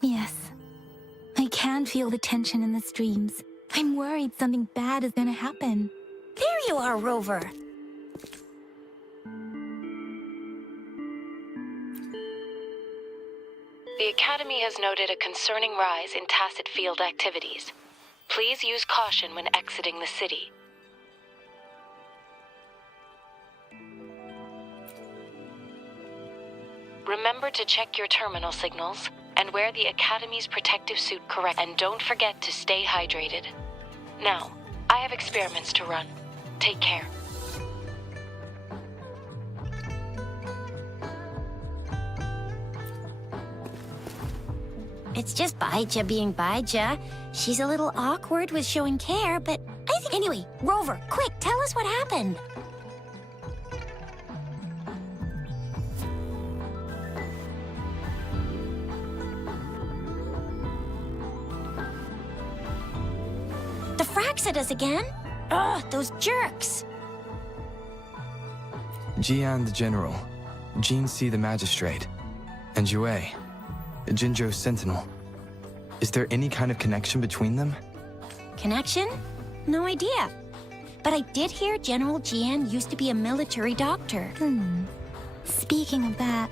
Yes. I can feel the tension in the streams. I'm worried something bad is gonna happen. There you are, Rover. The Academy has noted a concerning rise in tacit field activities. Please use caution when exiting the city. Remember to check your terminal signals and wear the Academy's protective suit correctly. And don't forget to stay hydrated. Now, I have experiments to run. Take care. It's just Baija being Baija. She's a little awkward with showing care, but I think... Anyway, Rover, quick, tell us what happened. The frags at us again? Ugh, those jerks. Jian the General, Jean C the Magistrate, and Jue, Jinzhou's Sentinel. Is there any kind of connection between them? Connection? No idea. But I did hear General Jian used to be a military doctor. Speaking of that,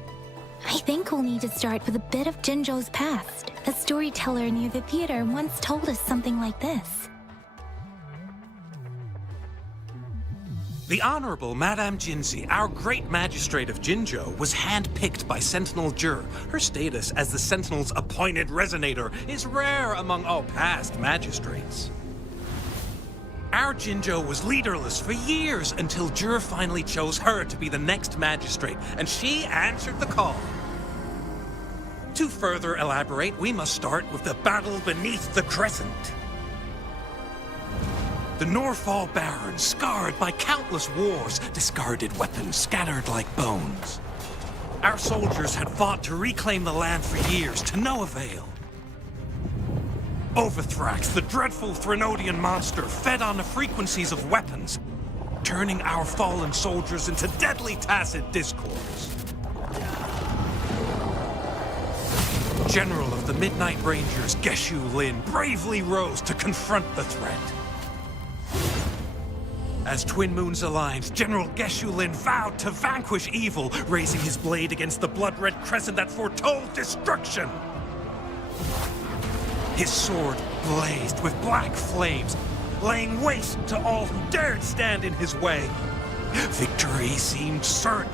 I think we'll need to start with a bit of Jinzhou's past. A storyteller near the theater once told us something like this. The Honorable Madame Jinzi, our great magistrate of Jinzhou, was handpicked by Sentinel Jur. Her status as the Sentinel's appointed resonator is rare among all past magistrates. Our Jinzhou was leaderless for years until Jur finally chose her to be the next magistrate, and she answered the call. To further elaborate, we must start with the battle beneath the Crescent. The Norfall Barons, scarred by countless wars, discarded weapons scattered like bones. Our soldiers had fought to reclaim the land for years, to no avail. Overthrax, the dreadful Threnodian monster, fed on the frequencies of weapons, turning our fallen soldiers into deadly tacit discords. General of the Midnight Rangers, Geshu Lin, bravely rose to confront the threat. As Twin Moons aligned, General Geshu Lin vowed to vanquish evil, raising his blade against the blood-red crescent that foretold destruction. His sword blazed with black flames, laying waste to all who dared stand in his way. Victory seemed certain.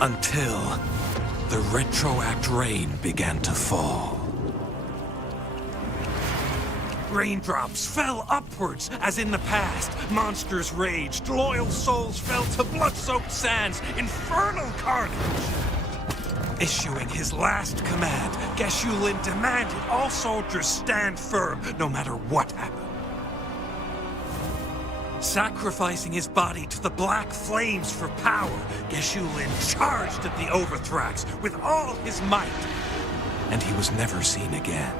Until the retroact rain began to fall. Raindrops fell upwards, as in the past. Monsters raged, loyal souls fell to blood-soaked sands, infernal carnage. Issuing his last command, Geshu Lin demanded all soldiers stand firm, no matter what happened. Sacrificing his body to the black flames for power, Geshu Lin charged at the Overthrax with all his might, and he was never seen again.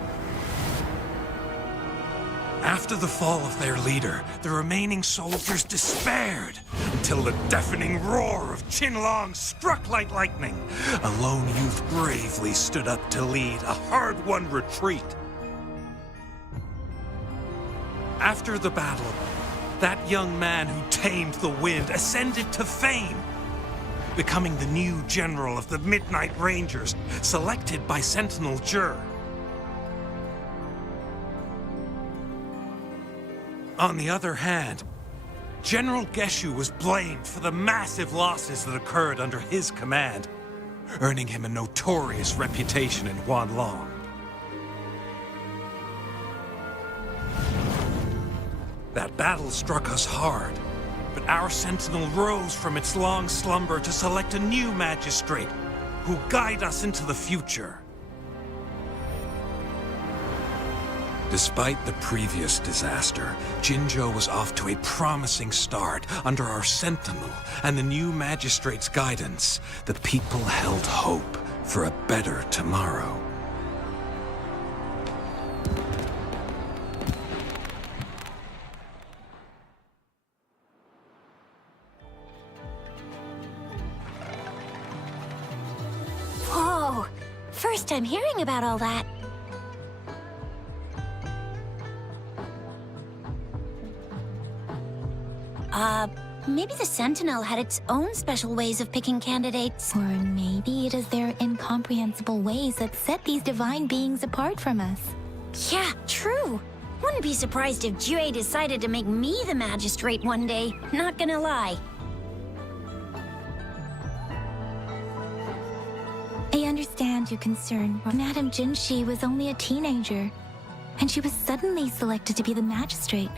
After the fall of their leader, the remaining soldiers despaired until the deafening roar of Qinlong struck like lightning. A lone youth bravely stood up to lead a hard-won retreat. After the battle, that young man who tamed the wind ascended to fame, becoming the new general of the Midnight Rangers, selected by Sentinel Jur. On the other hand, General Geshu was blamed for the massive losses that occurred under his command, earning him a notorious reputation in Huanlong. That battle struck us hard, but our Sentinel rose from its long slumber to select a new magistrate who'll guide us into the future. Despite the previous disaster, Jinzhou was off to a promising start. Under our Sentinel and the new magistrate's guidance, the people held hope for a better tomorrow. first time hearing about all that. Maybe the Sentinel had its own special ways of picking candidates. Or maybe it is their incomprehensible ways that set these divine beings apart from us. Yeah, true. Wouldn't be surprised if Jue decided to make me the magistrate one day. Not gonna lie. I understand your concern. Madame Jinshi was only a teenager, and she was suddenly selected to be the magistrate.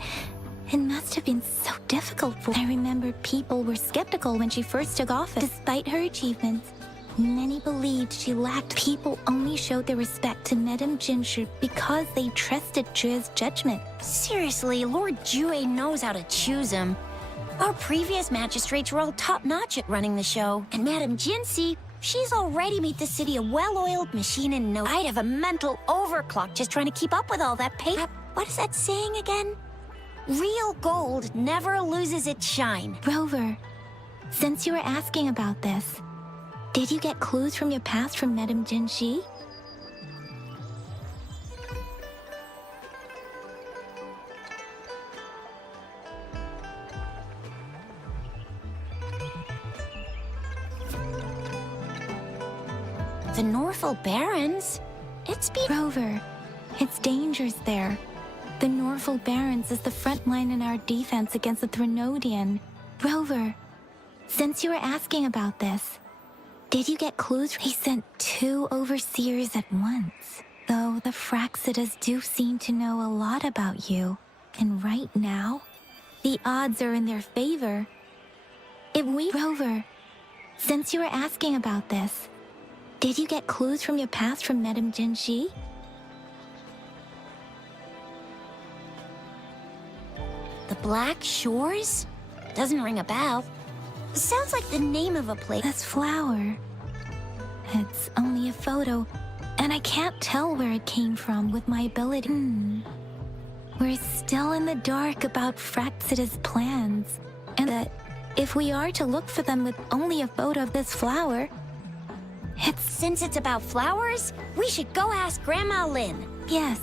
It must have been so difficult for her. I remember people were skeptical when she first took office. Despite her achievements, many believed she lacked. People only showed their respect to Madame Jinshi because they trusted Jue's judgment. Seriously, Lord Jue knows how to choose him. Our previous magistrates were all top-notch at running the show. And Madame Jinshi, she's already made the city a well-oiled machine in no... I'd have a mental overclock just trying to keep up with all that paper. What is that saying again? Real gold never loses its shine. Rover, since you were asking about this, did you get clues from your past from Madame Jinshi? The Norfolk Barons? It's been... Rover, it's dangerous there. The Norfolk Barons is the front line in our defense against the Threnodian. Rover, since you were asking about this, did you get clues? He sent 2 overseers at once. Though the Fraxidas do seem to know a lot about you. And right now, the odds are in their favor. If we... Rover, since you were asking about this, did you get clues from your past from Madame Jinshi? The Black Shores? Doesn't ring a bell. Sounds like the name of a place. This flower. It's only a photo, and I can't tell where it came from with my ability. We're still in the dark about Fraxida's plans, and that if we are to look for them with only a photo of this flower, Since it's about flowers, we should go ask Grandma Lynn. Yes,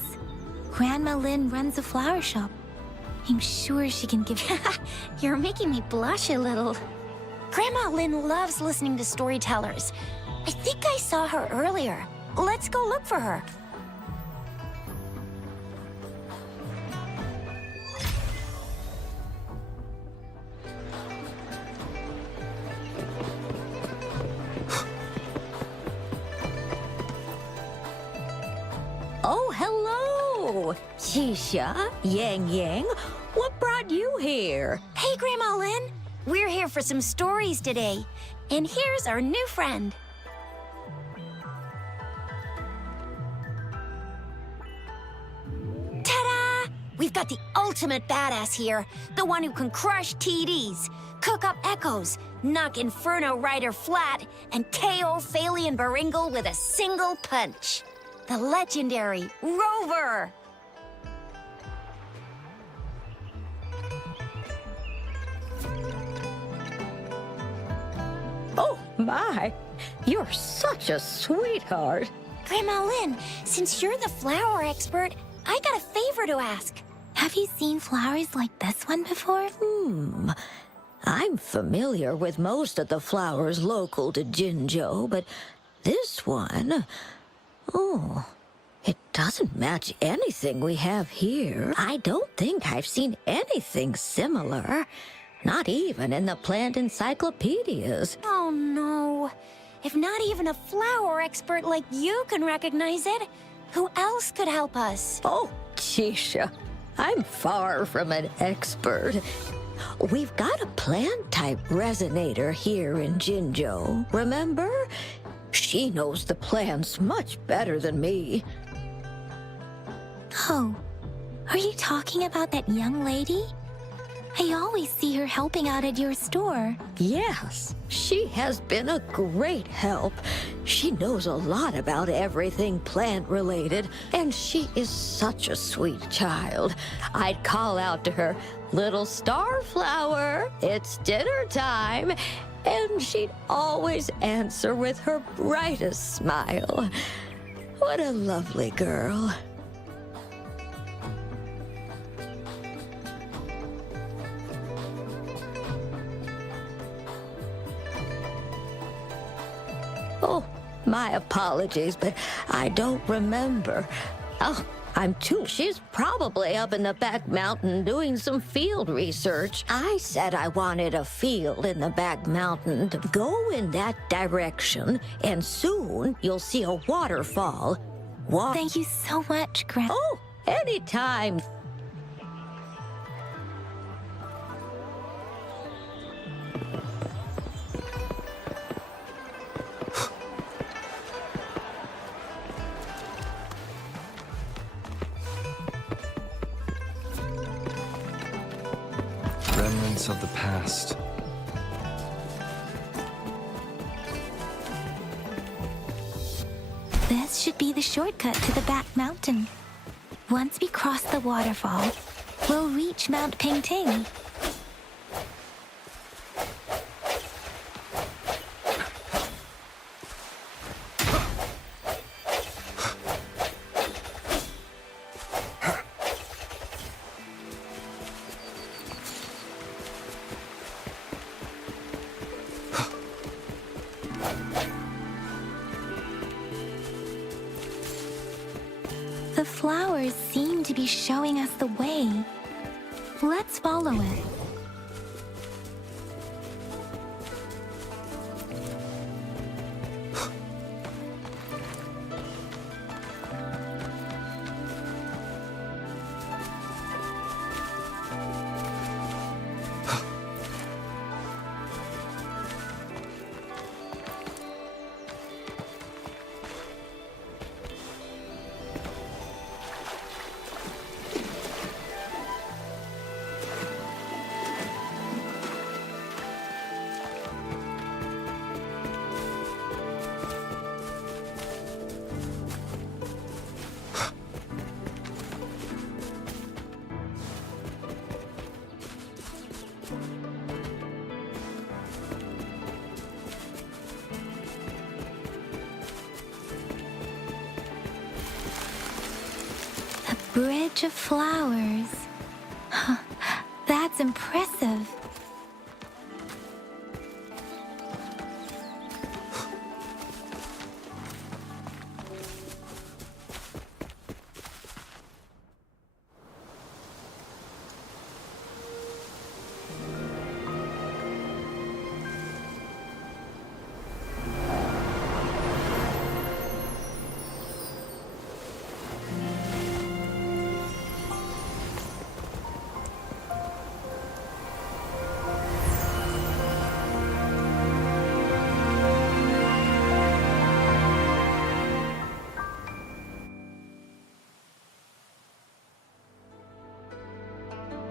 Grandma Lynn runs a flower shop. I'm sure she can give... You're making me blush a little. Grandma Lynn loves listening to storytellers. I think I saw her earlier. Let's go look for her. Oh, hello! Shisha, Yang Yang, what brought you here? Hey, Grandma Lynn. We're here for some stories today. And here's our new friend. Ta-da! We've got the ultimate badass here. The one who can crush TDs, cook up echoes, knock Inferno Rider flat, and KO Phalian Baringle with a single punch. The legendary Rover! Oh, my! You're such a sweetheart. Grandma Lynn, since you're the flower expert, I got a favor to ask. Have you seen flowers like this one before? I'm familiar with most of the flowers local to Jinzhou, but this one... Oh, it doesn't match anything we have here. I don't think I've seen anything similar. Not even in the plant encyclopedias. Oh no. If not even a flower expert like you can recognize it, who else could help us? Oh, Chisha, I'm far from an expert. We've got a plant-type resonator here in Jinzhou, remember? She knows the plants much better than me. Oh, are you talking about that young lady? I always see her helping out at your store. Yes, she has been a great help. She knows a lot about everything plant-related, and she is such a sweet child. I'd call out to her, "Little Starflower, it's dinner time," and she'd always answer with her brightest smile. What a lovely girl. Oh, my apologies, but I don't remember. Oh, I'm too. She's probably up in the back mountain doing some field research. I said I wanted a field in the back mountain. To go in that direction, and soon you'll see a waterfall. Thank you so much, Grandma. Oh, anytime. Remnants of the past. This should be the shortcut to the back mountain. Once we cross the waterfall, we'll reach Mount Pingting. The flowers seem to be showing us the way. Let's follow it. Bridge of flowers. Huh, that's impressive.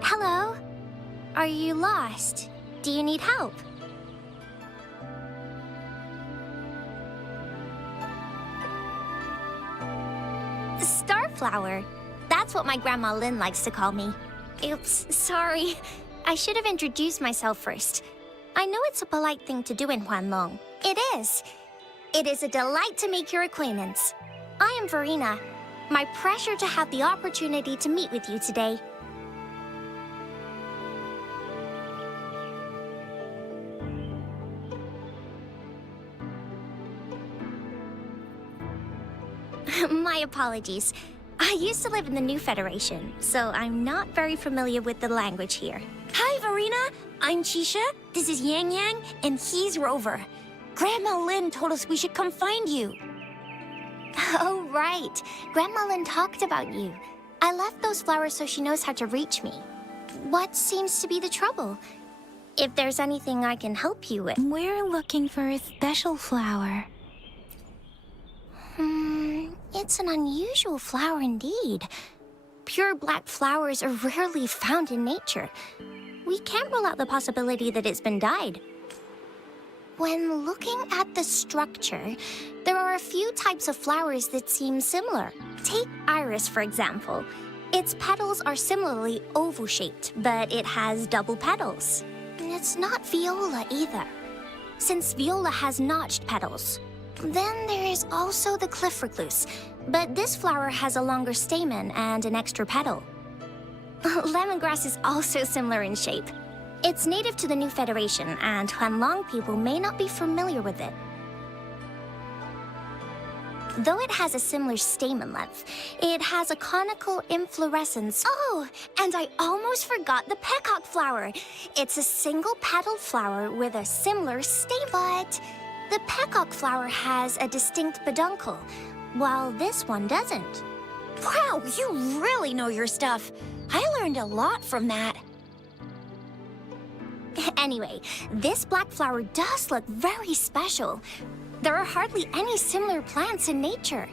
Hello? Are you lost? Do you need help? Starflower. That's what my Grandma Lynn likes to call me. Oops, sorry. I should have introduced myself first. I know it's a polite thing to do in Huanlong. It is. It is a delight to make your acquaintance. I am Verena. My pleasure to have the opportunity to meet with you today. My apologies. I used to live in the New Federation, so I'm not very familiar with the language here. Hi, Verena. I'm Chisha. This is Yang Yang, and he's Rover. Grandma Lynn told us we should come find you. Oh, right. Grandma Lynn talked about you. I left those flowers so she knows how to reach me. What seems to be the trouble? If there's anything I can help you with. We're looking for a special flower. It's an unusual flower indeed. Pure black flowers are rarely found in nature. We can't rule out the possibility that it's been dyed. When looking at the structure, there are a few types of flowers that seem similar. Take iris, for example. Its petals are similarly oval-shaped, but it has double petals. It's not viola either, since viola has notched petals. Then there is also the cliff recluse. But this flower has a longer stamen and an extra petal. Lemongrass is also similar in shape. It's native to the New Federation, and Huanlong people may not be familiar with it. Though it has a similar stamen length, it has a conical inflorescence. Oh, and I almost forgot the peacock flower. It's a single-petaled flower with a similar stamen, but the peacock flower has a distinct peduncle, while this one doesn't. Wow, you really know your stuff. I learned a lot from that. Anyway, this black flower does look very special. There are hardly any similar plants in nature.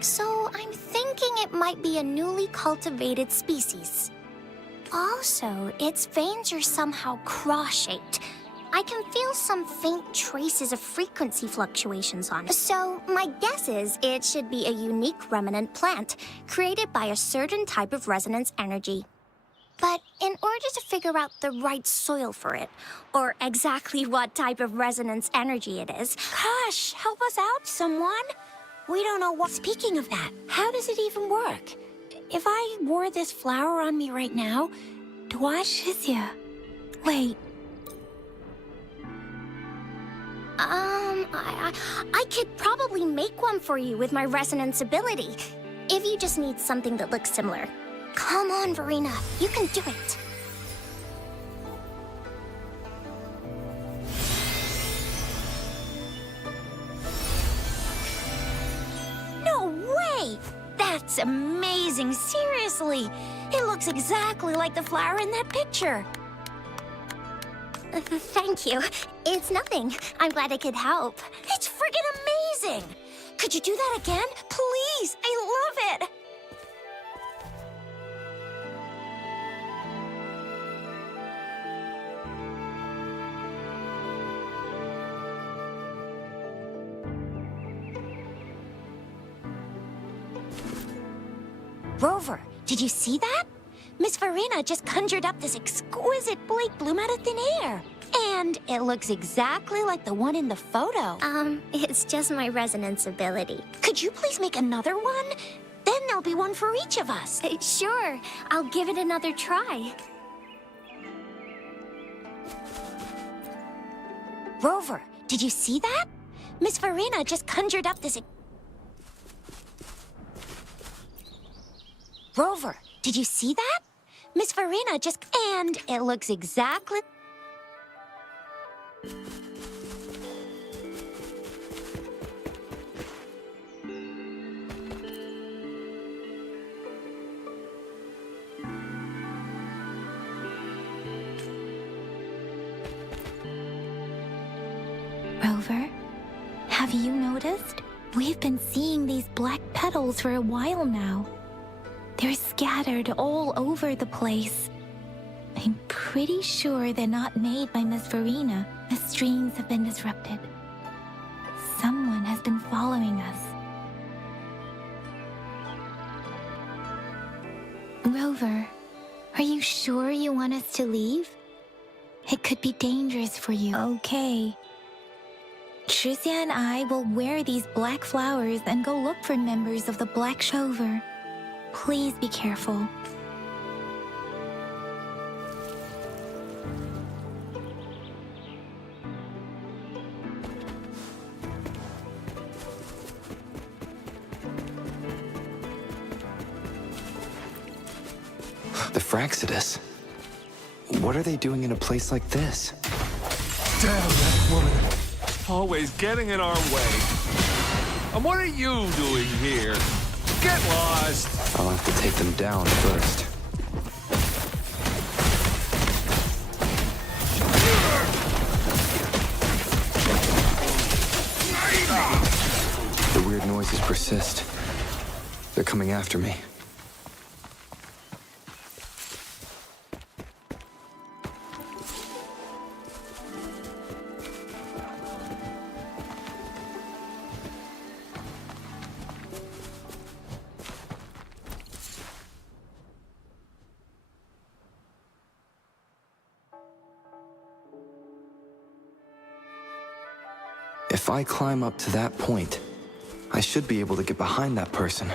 So I'm thinking it might be a newly cultivated species. Also, its veins are somehow cross-shaped. I can feel some faint traces of frequency fluctuations on it. So my guess is it should be a unique remnant plant created by a certain type of resonance energy. But in order to figure out the right soil for it, or exactly what type of resonance energy it is... Gosh, help us out, someone. We don't know what... Speaking of that, how does it even work? If I wore this flower on me right now, do I... Shizia, wait. I could probably make one for you with my resonance ability, if you just need something that looks similar. Come on, Verena, you can do it. No way! That's amazing, seriously. It looks exactly like the flower in that picture. Thank you. It's nothing. I'm glad I could help. It's friggin' amazing! Could you do that again? Please, I love it! Rover, did you see that? Miss Verena just conjured up this exquisite Blake bloom out of thin air. And it looks exactly like the one in the photo. It's just my resonance ability. Could you please make another one? Then there'll be one for each of us. Sure, I'll give it another try. Rover, did you see that? Miss Verena just conjured up this... Rover, did you see that? Miss Verena just... And it looks exactly... Rover, have you noticed? We've been seeing these black petals for a while now. They're scattered all over the place. I'm pretty sure they're not made by Miss Verena. The streams have been disrupted. Someone has been following us. Rover, are you sure you want us to leave? It could be dangerous for you. Okay. Tricia and I will wear these black flowers and go look for members of the Black Shover. Please be careful. The Fraxidus? What are they doing in a place like this? Damn that woman! Always getting in our way. And what are you doing here? Get lost! I'll have to take them down first. The weird noises persist. They're coming after me. If I climb up to that point, I should be able to get behind that person.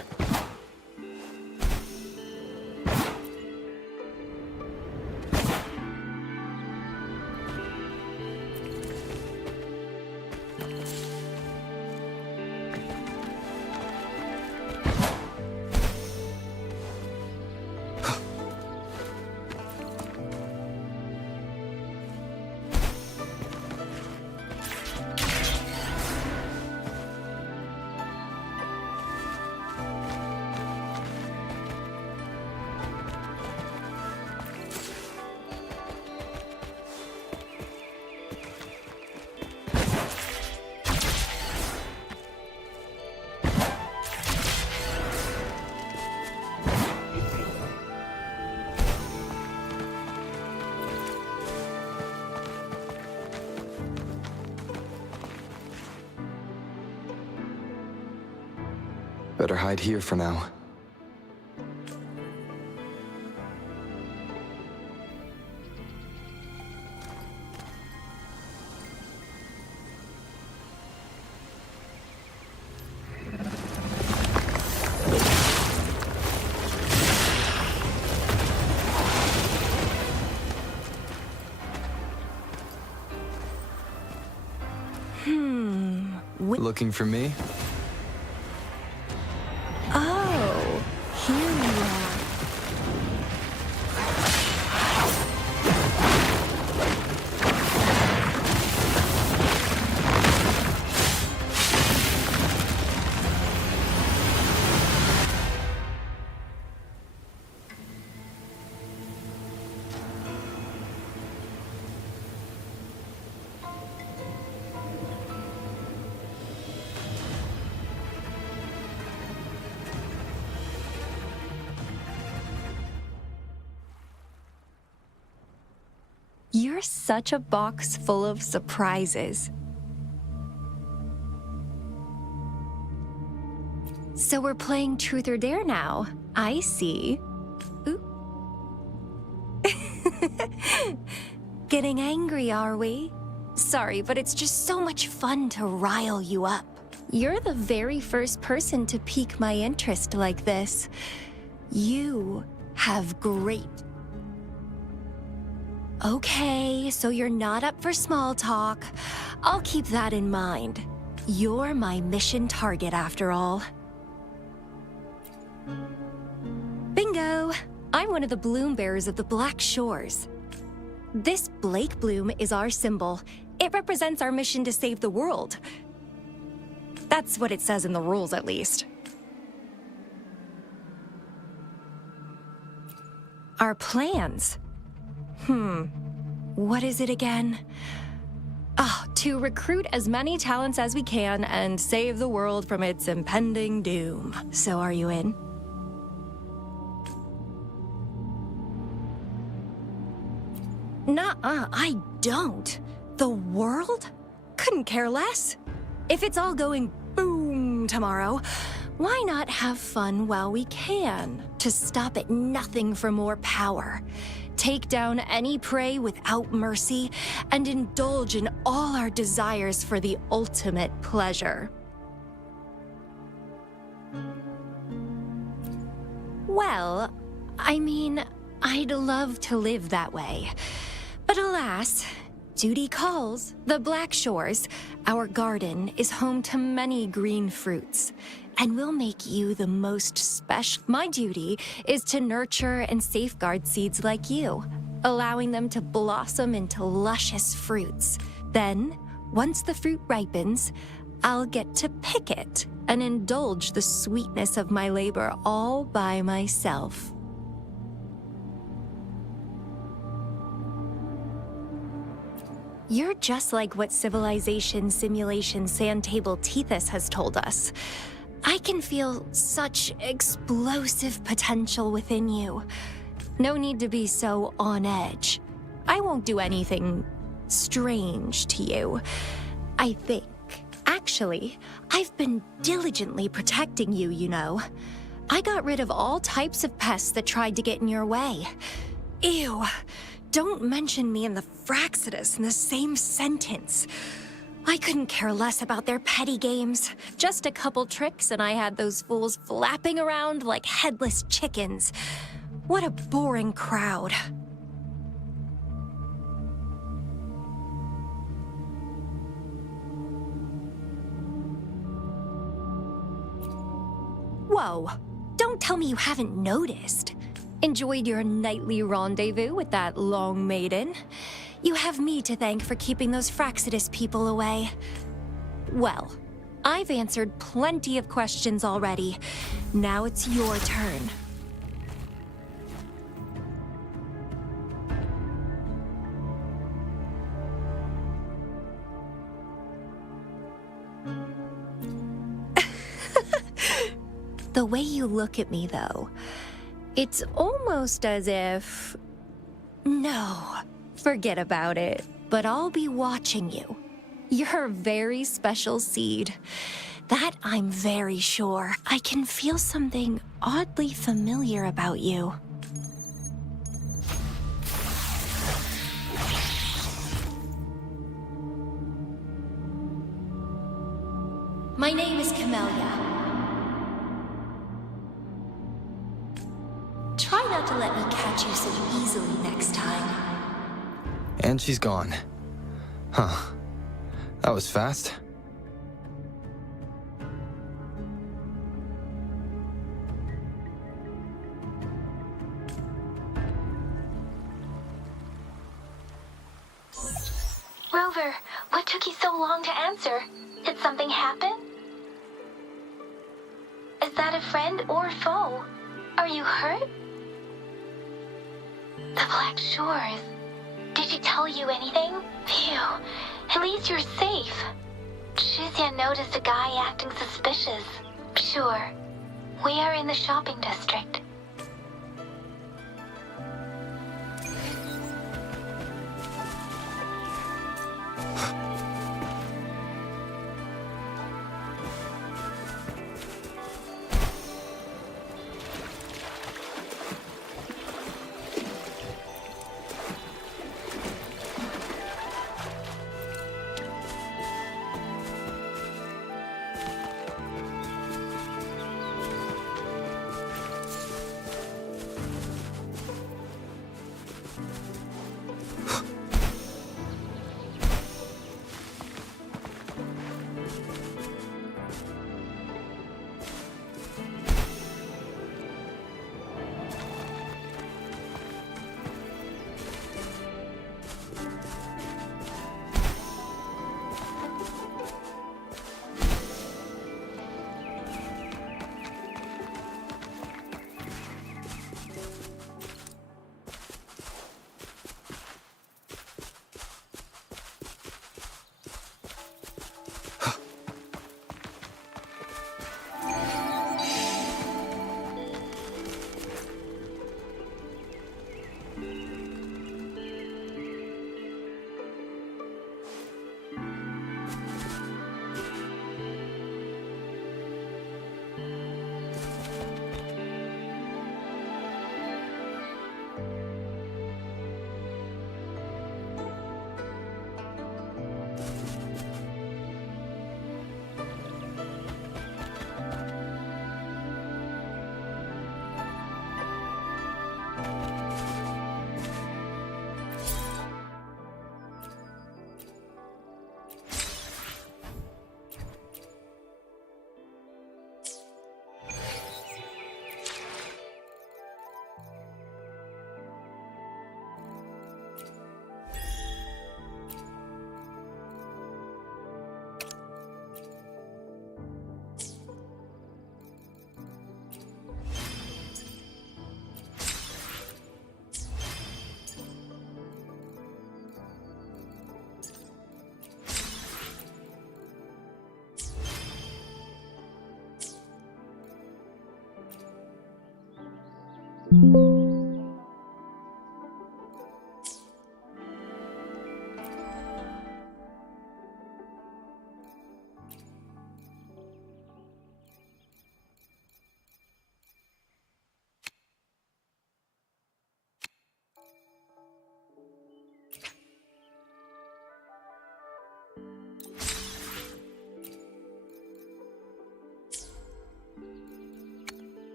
Better hide here for now. Looking for me? Oh, here you are. You're such a box full of surprises. So we're playing Truth or Dare now. I see. Ooh. Getting angry, are we? Sorry, but it's just so much fun to rile you up. You're the very first person to pique my interest like this. You have great... Okay, so you're not up for small talk. I'll keep that in mind. You're my mission target, after all. Bingo! I'm one of the bloom bearers of the Black Shores. This Blake bloom is our symbol. It represents our mission to save the world. That's what it says in the rules, at least. Our plans. What is it again? To recruit as many talents as we can and save the world from its impending doom. So are you in? Nuh-uh, I don't. The world? Couldn't care less. If it's all going boom tomorrow, why not have fun while we can? To stop at nothing for more power. Take down any prey without mercy, and indulge in all our desires for the ultimate pleasure. Well, I mean, I'd love to live that way. But alas, duty calls. The Black Shores, our garden, is home to many green fruits. And will make you the most special. My duty is to nurture and safeguard seeds like you, allowing them to blossom into luscious fruits. Then, once the fruit ripens, I'll get to pick it and indulge the sweetness of my labor all by myself. You're just like what Civilization Simulation Sandtable Tethys has told us. I can feel such explosive potential within you. No need to be so on edge. I won't do anything strange to you, I think. Actually, I've been diligently protecting you, you know. I got rid of all types of pests that tried to get in your way. Ew, don't mention me and the Fraxidus in the same sentence. I couldn't care less about their petty games. Just a couple tricks and I had those fools flapping around like headless chickens. What a boring crowd. Whoa, don't tell me you haven't noticed. Enjoyed your nightly rendezvous with that long maiden? You have me to thank for keeping those Fraxidus people away. Well, I've answered plenty of questions already. Now it's your turn. The way you look at me, though, it's almost as if... No, forget about it, but I'll be watching you. You're a very special seed. That I'm very sure. I can feel something oddly familiar about you. My name is Camellia. Try not to let me catch you so easily next time. And she's gone. Huh. That was fast. Rover, what took you so long to answer? Did something happen? Is that a friend or foe? Are you hurt? The Black Shores. Did she tell you anything? Phew. At least you're safe. Shizia noticed a guy acting suspicious. Sure. We are in the shopping district.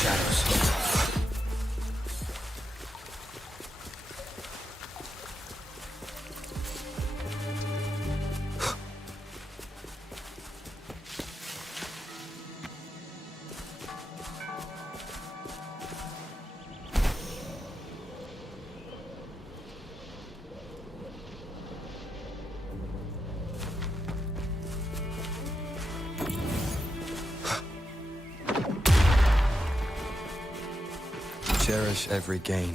shadows. Cherish every gain.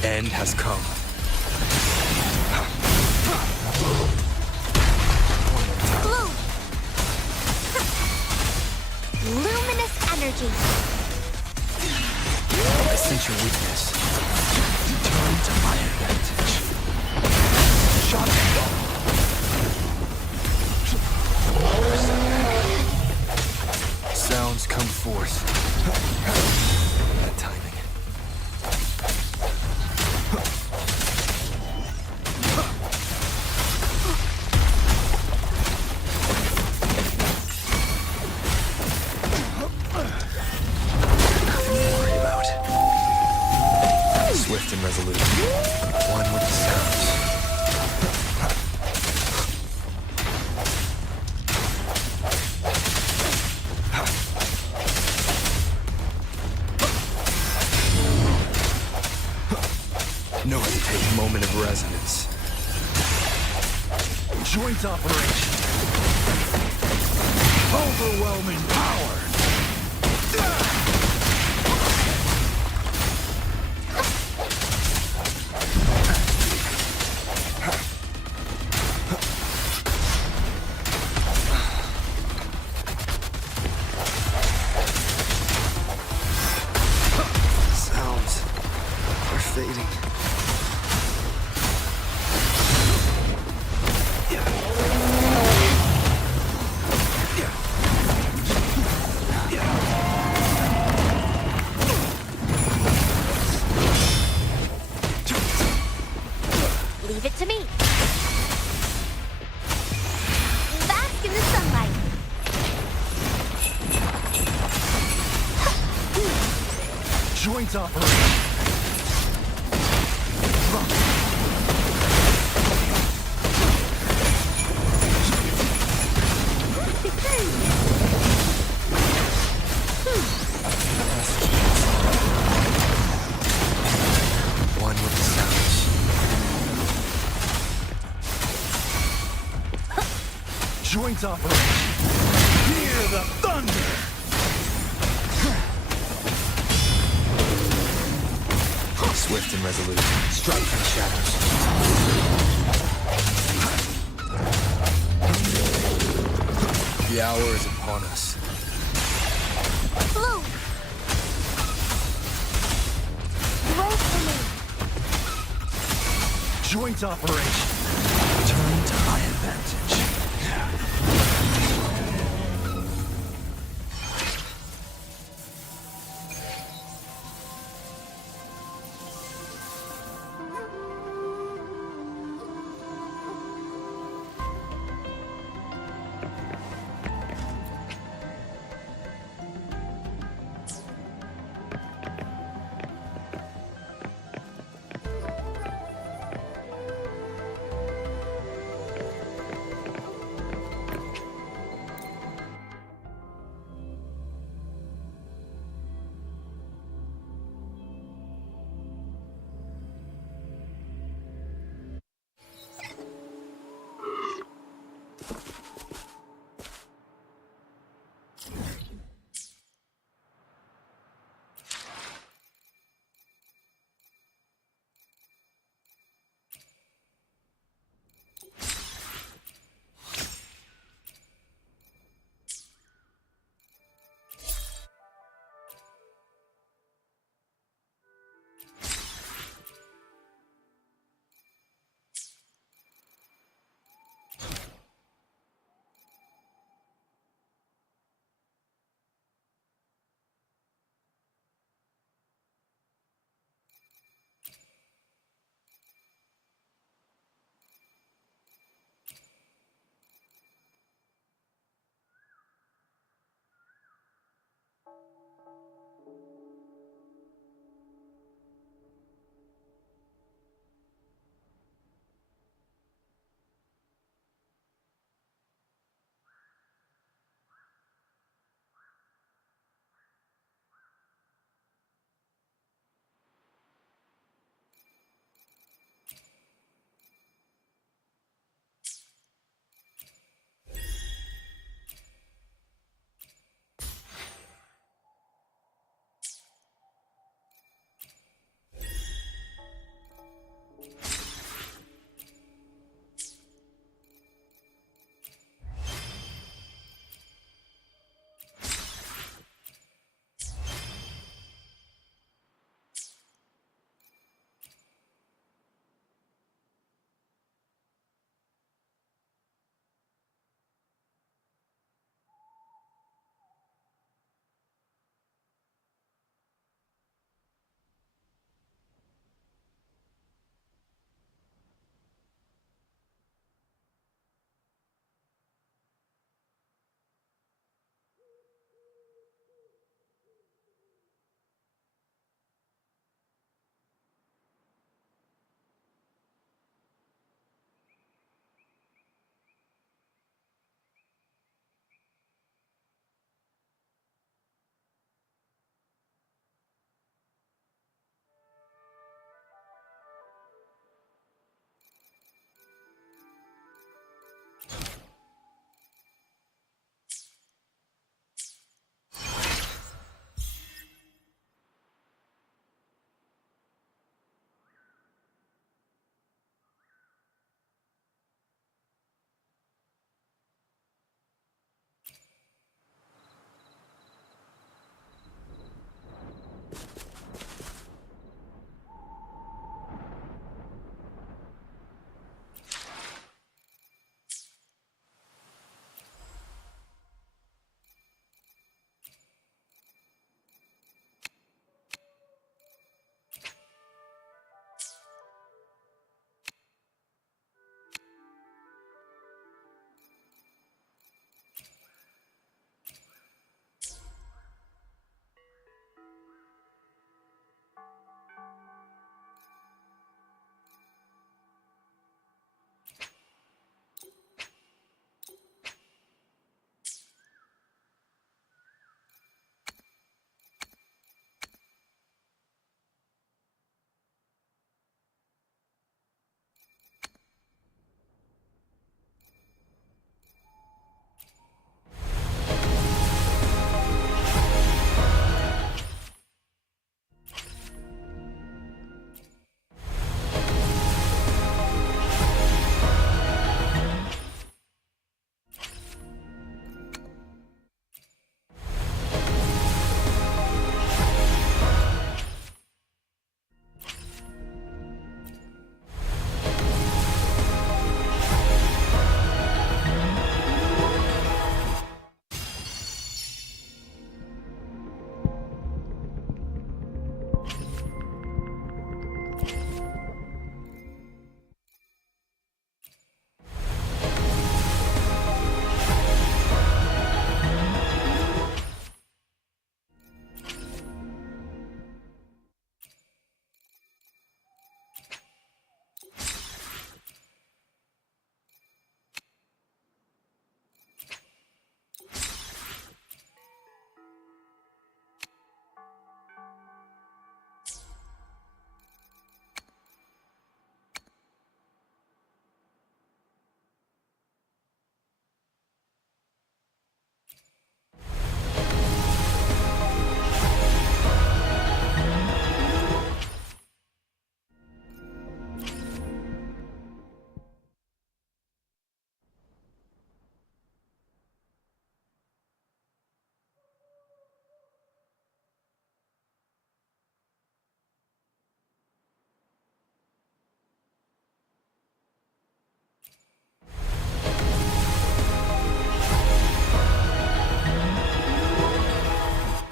The end has come. Blue! Luminous energy. I sense your weakness. Turn to my advantage. Shot and sounds come forth. That timing. Swift and resolute. One with the sounds. No hesitating moment of resonance. Joint operation. Overwhelming power. Sounds are fading. Leave it to me. Bask in the sunlight. Joint operation. One with the sounds. Joint operation. Hear the thunder. Swift and resolute. Strike the shadows. The hour is upon us. Blue! Joint operation. Turn to my advantage.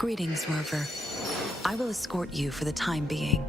Greetings, Rover. I will escort you for the time being.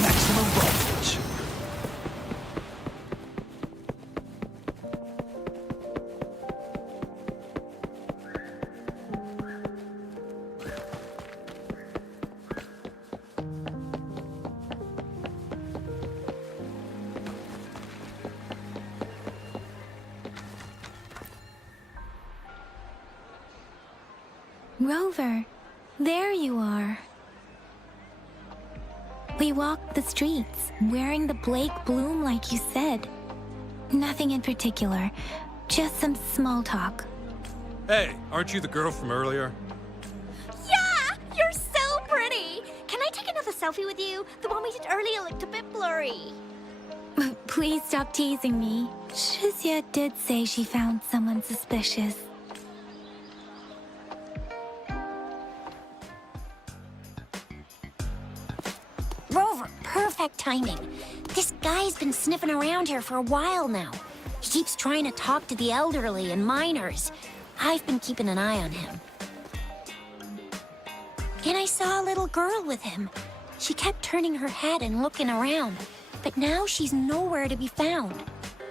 Maximum voltage. Rover, there you are. We walked the streets, wearing the Blake bloom like you said. Nothing in particular, just some small talk. Hey, aren't you the girl from earlier? Yeah! You're so pretty! Can I take another selfie with you? The one we did earlier looked a bit blurry. Please stop teasing me. Shizia did say she found someone suspicious. Rover, perfect timing. This guy's been sniffing around here for a while now. He keeps trying to talk to the elderly and minors. I've been keeping an eye on him. And I saw a little girl with him. She kept turning her head and looking around, but now she's nowhere to be found.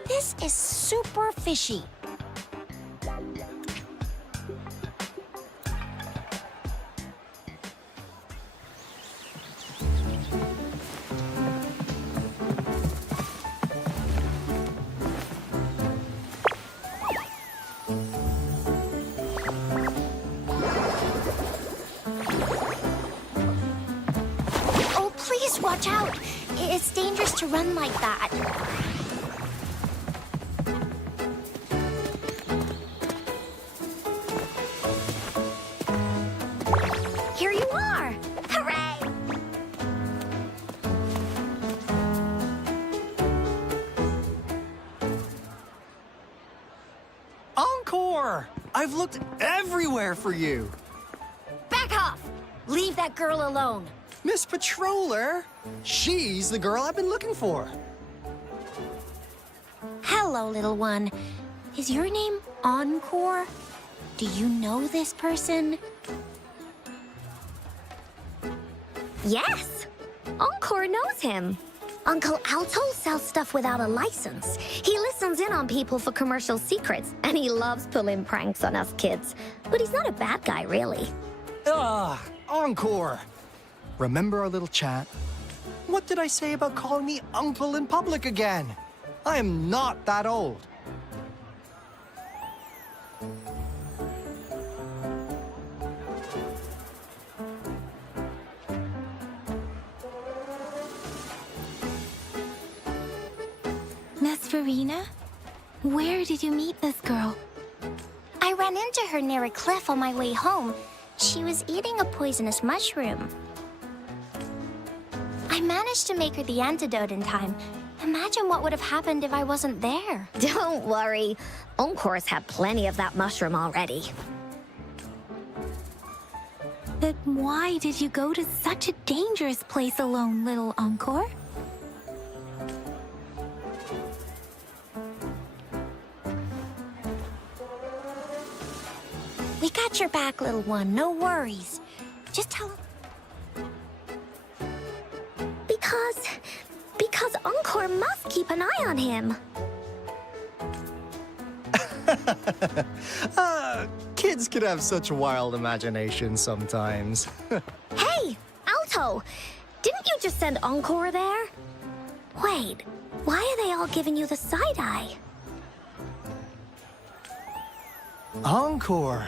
This is super fishy. Oh, please watch out. It's dangerous to run like that. Here you are! Hooray! Encore! I've looked everywhere for you. Back off! Leave that girl alone. Miss Patroller! She's the girl I've been looking for. Hello, little one. Is your name Encore? Do you know this person? Yes! Encore knows him. Uncle Alto sells stuff without a license. He listens in on people for commercial secrets, and he loves pulling pranks on us kids. But he's not a bad guy, really. Ah, Encore! Remember our little chat? What did I say about calling me uncle in public again? I am not that old. Miss Verena? Where did you meet this girl? I ran into her near a cliff on my way home. She was eating a poisonous mushroom. I managed to make her the antidote in time, Imagine what would have happened if I wasn't there. Don't worry. Encore's had plenty of that mushroom already. But why did you go to such a dangerous place alone, little Encore? We got your back, little one. No worries. Just tell him. Because Encore must keep an eye on him. Kids can have such wild imaginations sometimes. Hey, Alto! Didn't you just send Encore there? Wait, why are they all giving you the side eye? Encore!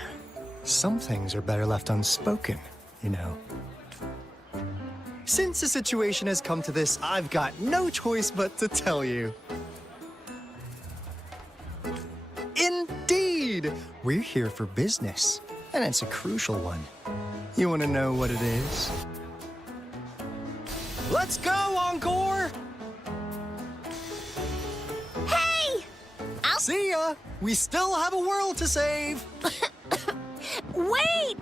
Some things are better left unspoken, you know. Since the situation has come to this, I've got no choice but to tell you. Indeed! We're here for business, and it's a crucial one. You want to know what it is? Let's go, Encore! Hey! See ya! We still have a world to save! Wait!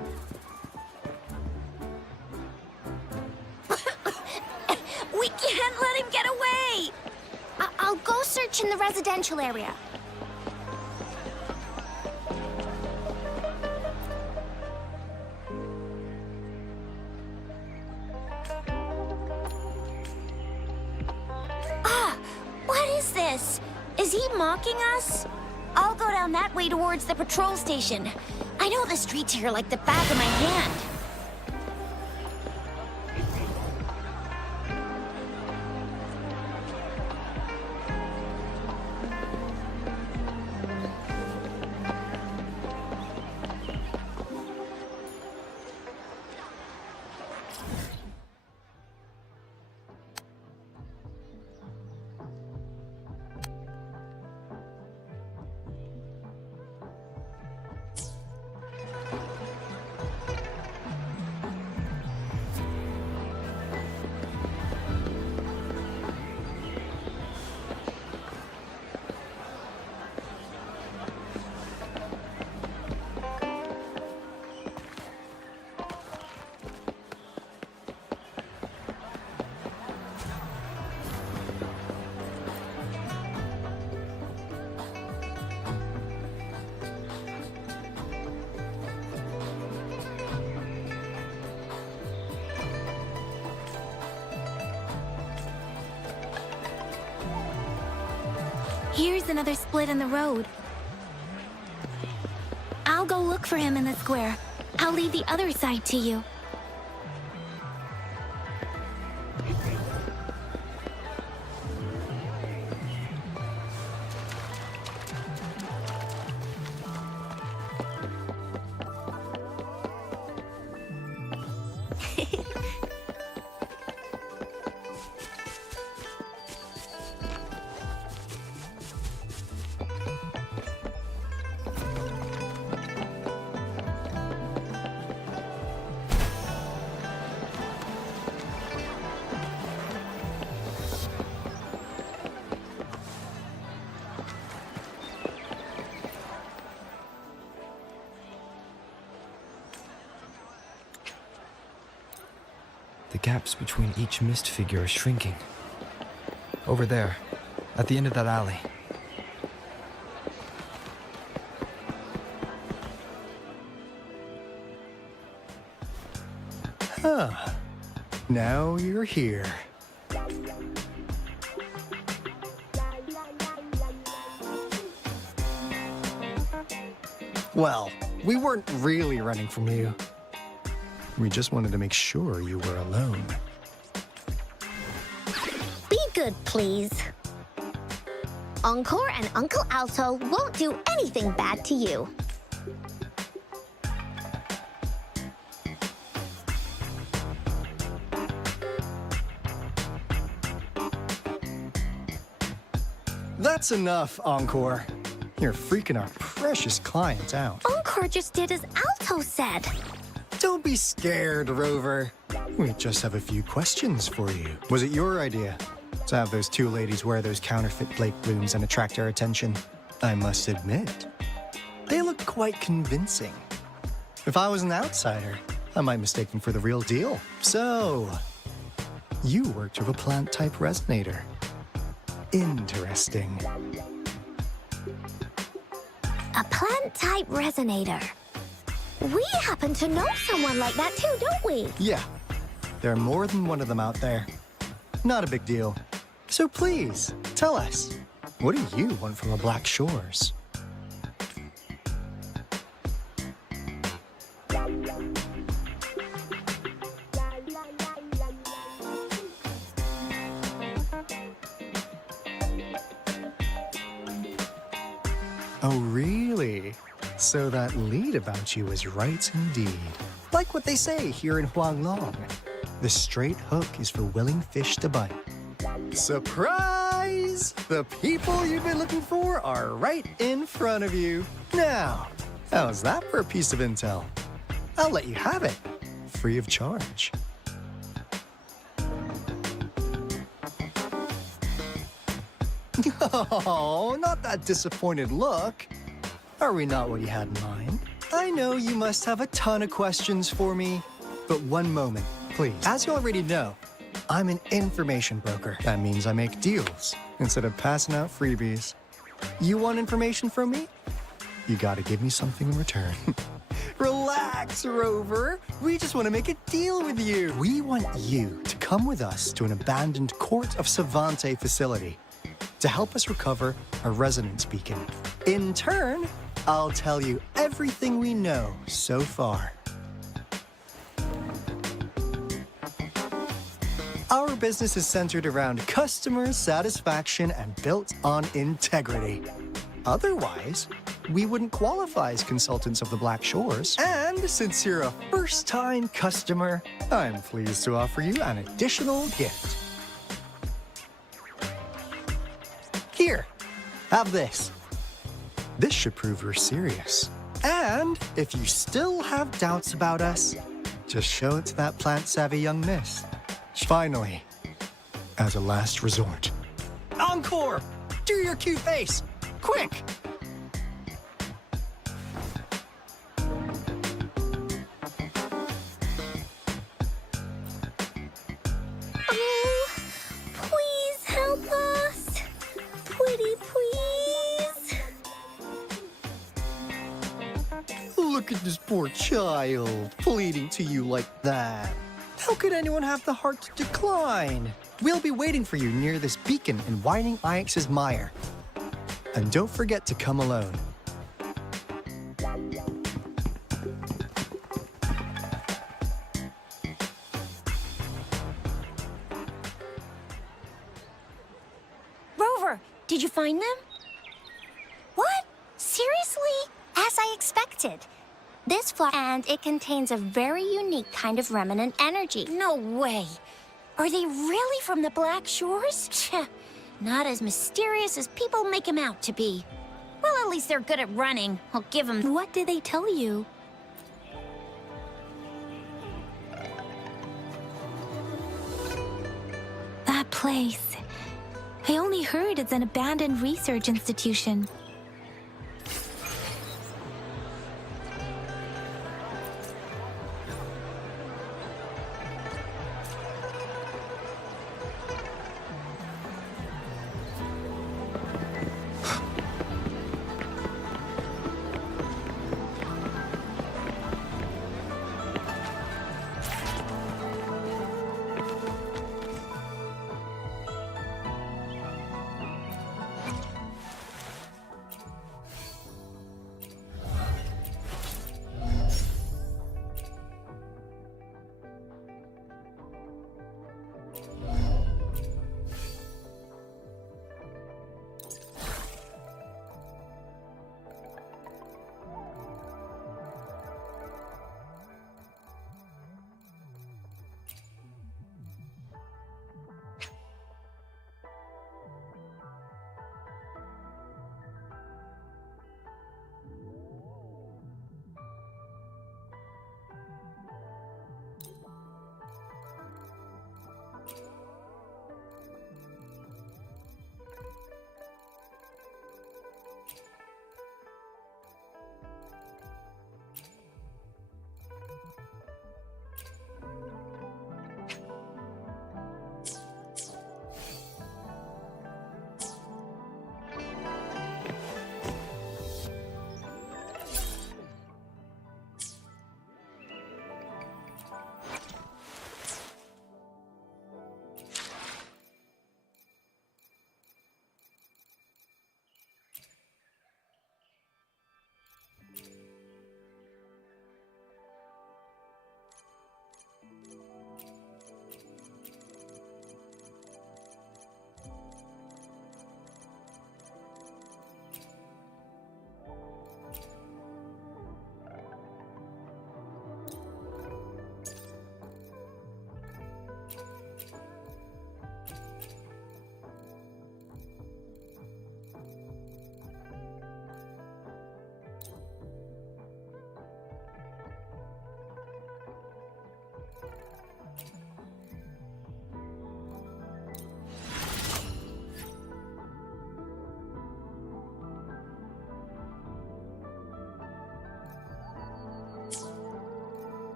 We can't let him get away! I'll go search in the residential area. What is this? Is he mocking us? I'll go down that way towards the patrol station. I know the streets here like the back of my hand. Here's another split in the road. I'll go look for him in the square. I'll leave the other side to you. The gaps between each mist figure are shrinking. Over there, at the end of that alley. Huh. Now you're here. Well, we weren't really running from you. We just wanted to make sure you were alone. Be good, please. Encore and Uncle Alto won't do anything bad to you. That's enough, Encore. You're freaking our precious clients out. Encore just did as Alto said. Don't be scared, Rover. We just have a few questions for you. Was it your idea? to have those two ladies wear those counterfeit Blake blooms and attract our attention. I must admit, they look quite convincing. If I was an outsider, I might mistake them for the real deal. So, you worked with a plant-type resonator. Interesting. A plant-type resonator. We happen to know someone like that too, don't we? Yeah, there are more than one of them out there. Not a big deal. So please, tell us, what do you want from the Black Shores? Oh, really? So that lead about you is right indeed. Like what they say here in Huanglong. The straight hook is for willing fish to bite. Surprise! The people you've been looking for are right in front of you. Now, how's that for a piece of intel? I'll let you have it, free of charge. Oh, not that disappointed look. Are we not what you had in mind? I know you must have a ton of questions for me, but one moment, please. As you already know, I'm an information broker. That means I make deals instead of passing out freebies. You want information from me? You gotta give me something in return. Relax, Rover. We just want to make a deal with you. We want you to come with us to an abandoned Court of Savante facility to help us recover a resonance beacon. In turn, I'll tell you everything we know so far. Our business is centered around customer satisfaction and built on integrity. Otherwise, we wouldn't qualify as consultants of the Black Shores. And since you're a first-time customer, I'm pleased to offer you an additional gift. Here, have this. This should prove we're serious. And if you still have doubts about us, just show it to that plant-savvy young miss. Finally, as a last resort. Encore! Do your cute face! Quick! Oh, please help us. Pretty please. Look at this poor child, pleading to you like that. How could anyone have the heart to decline? We'll be waiting for you near this beacon in Whining Ix's mire. And don't forget to come alone. Rover, did you find them? What? Seriously? As I expected. This flower, and it contains a very unique kind of remnant energy. No way. Are they really from the Black Shores? Not as mysterious as people make them out to be. Well, at least they're good at running. I'll give them... What did they tell you? That place. I only heard it's an abandoned research institution.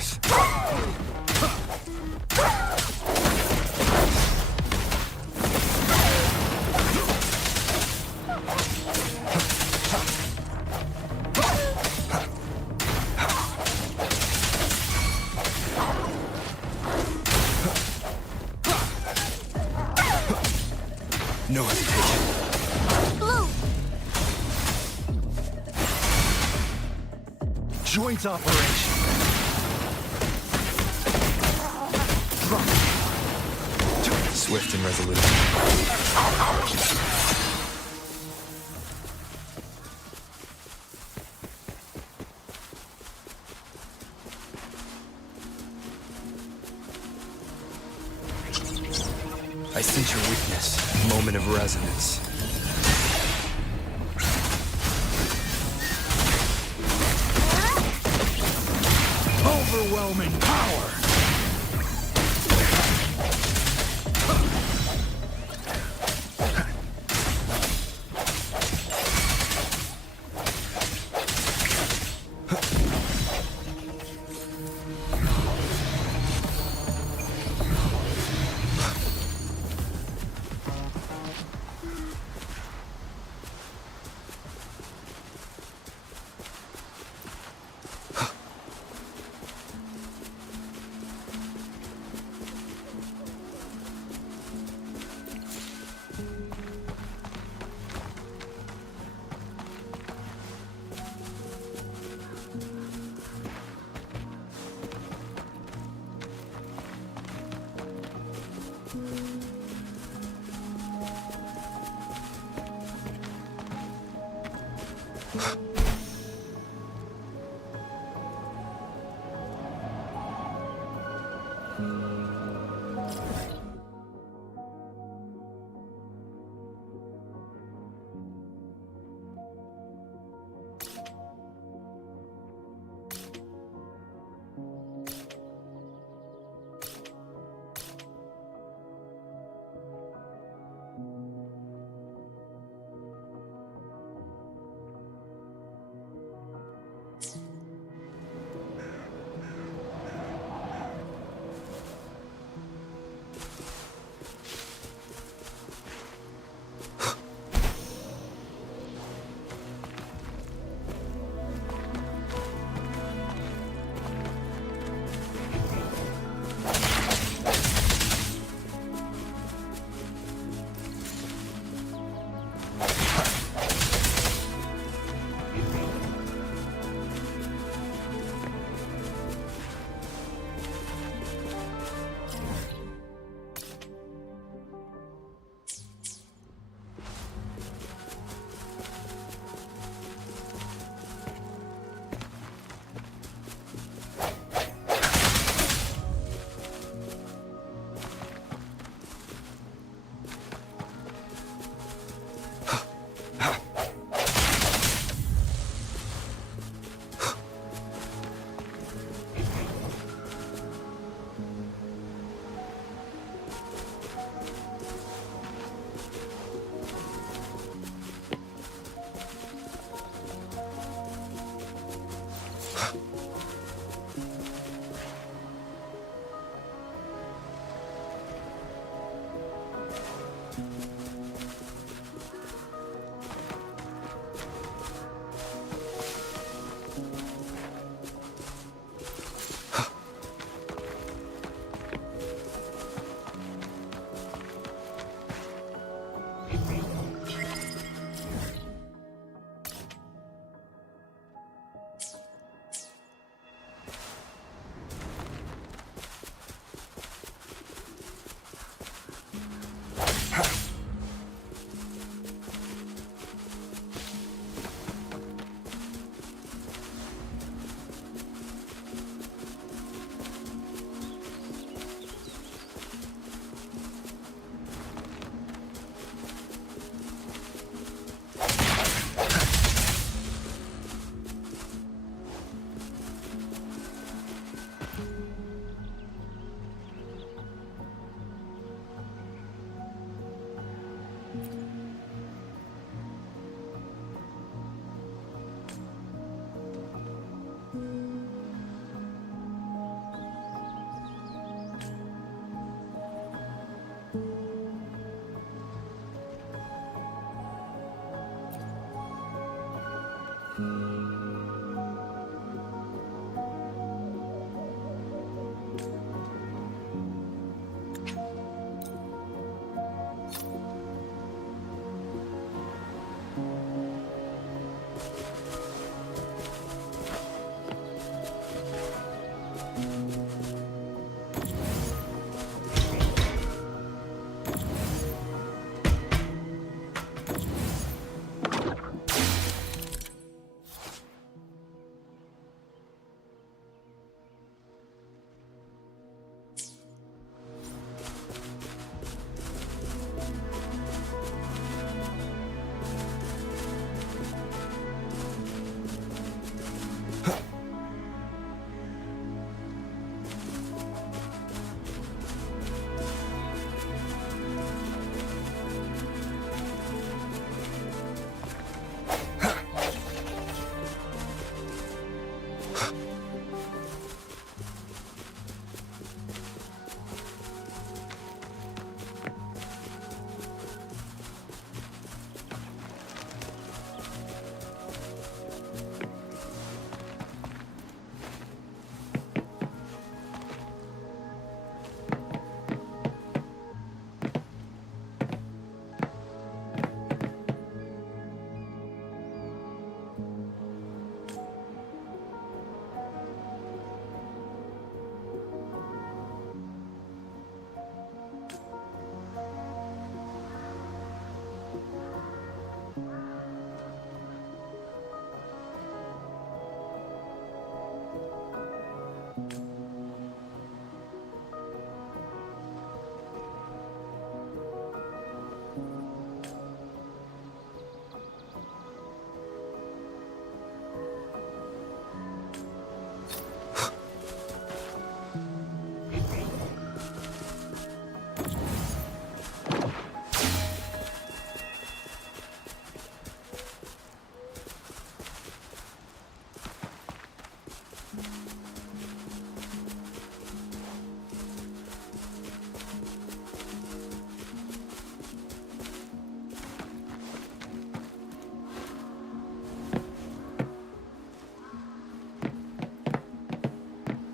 forth. No hesitation. Blue! Joint operation. Swift and resolute. I sense your weakness. Moment of resonance. Overwhelming power!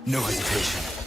No hesitation.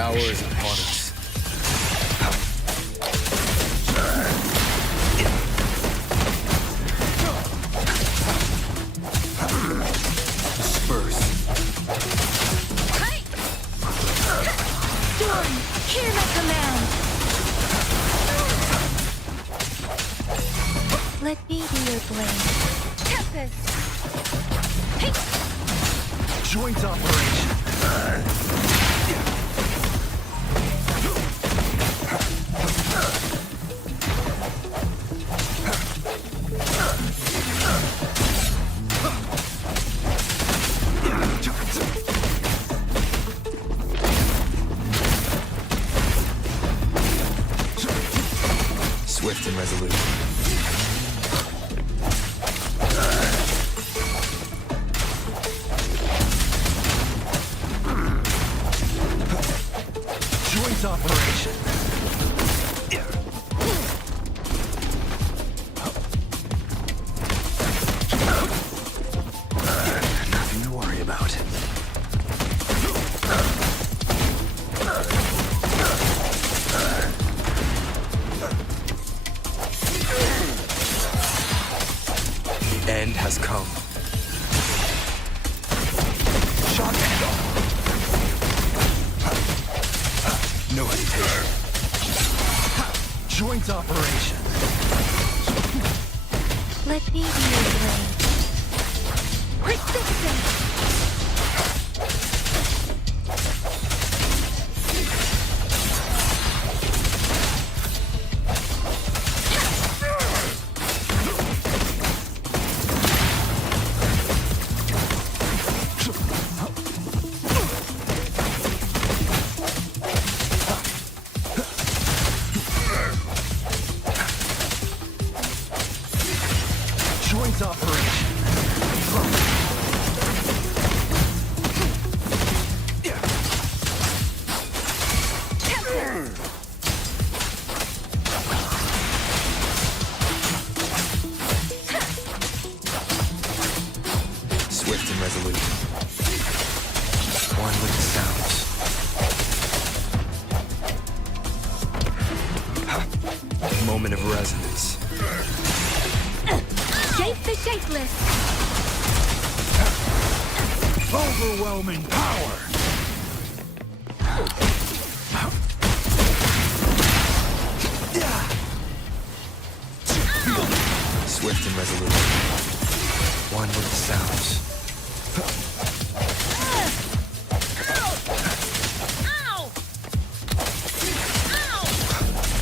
hour is upon us. Disperse. Storm, hear my command! Let me be your blade. Tempest! Joint operation. Swift and resolute. Joint operation. Nothing to worry about. The end has come. Shot handle. No hesitation. Joint operation. Let me be your blade. Persistent! Joint operation. Swift and resolute. One with the sounds. Moment of resonance. Shape the shapeless! Overwhelming power. Swift and resolute. One with the sounds.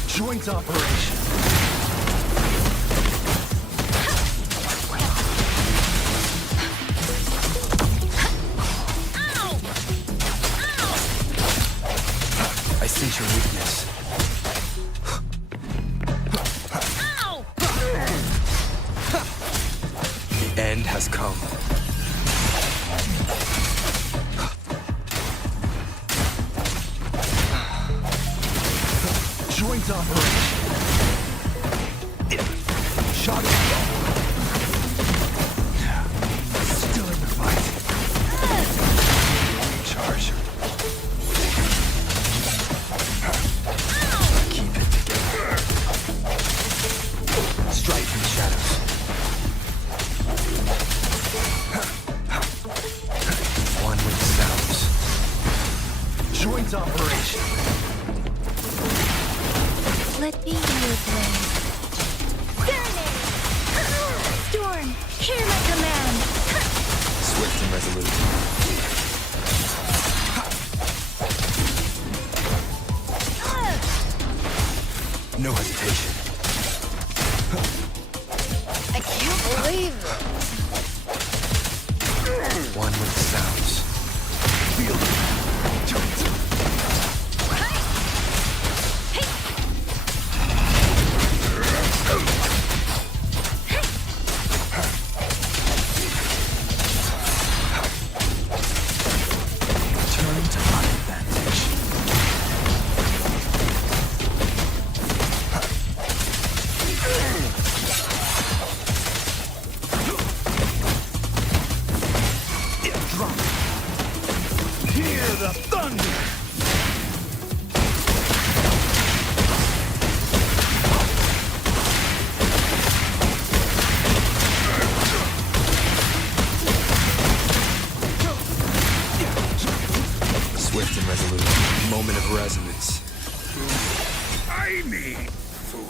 Joint operation. I sense your weakness. The end has come. Joint operation. Shot handle. Still in the fight. Recharge. Keep it together. Strike from the shadows. One with the sounds. Joint operation. Let me be your blade. Serenade! Storm, hear my command! Swift and resolute. No hesitation. I can't believe it! One with the sounds. Feel it. Turn to my advantage. Drop. Hear the thunder. food. I need food.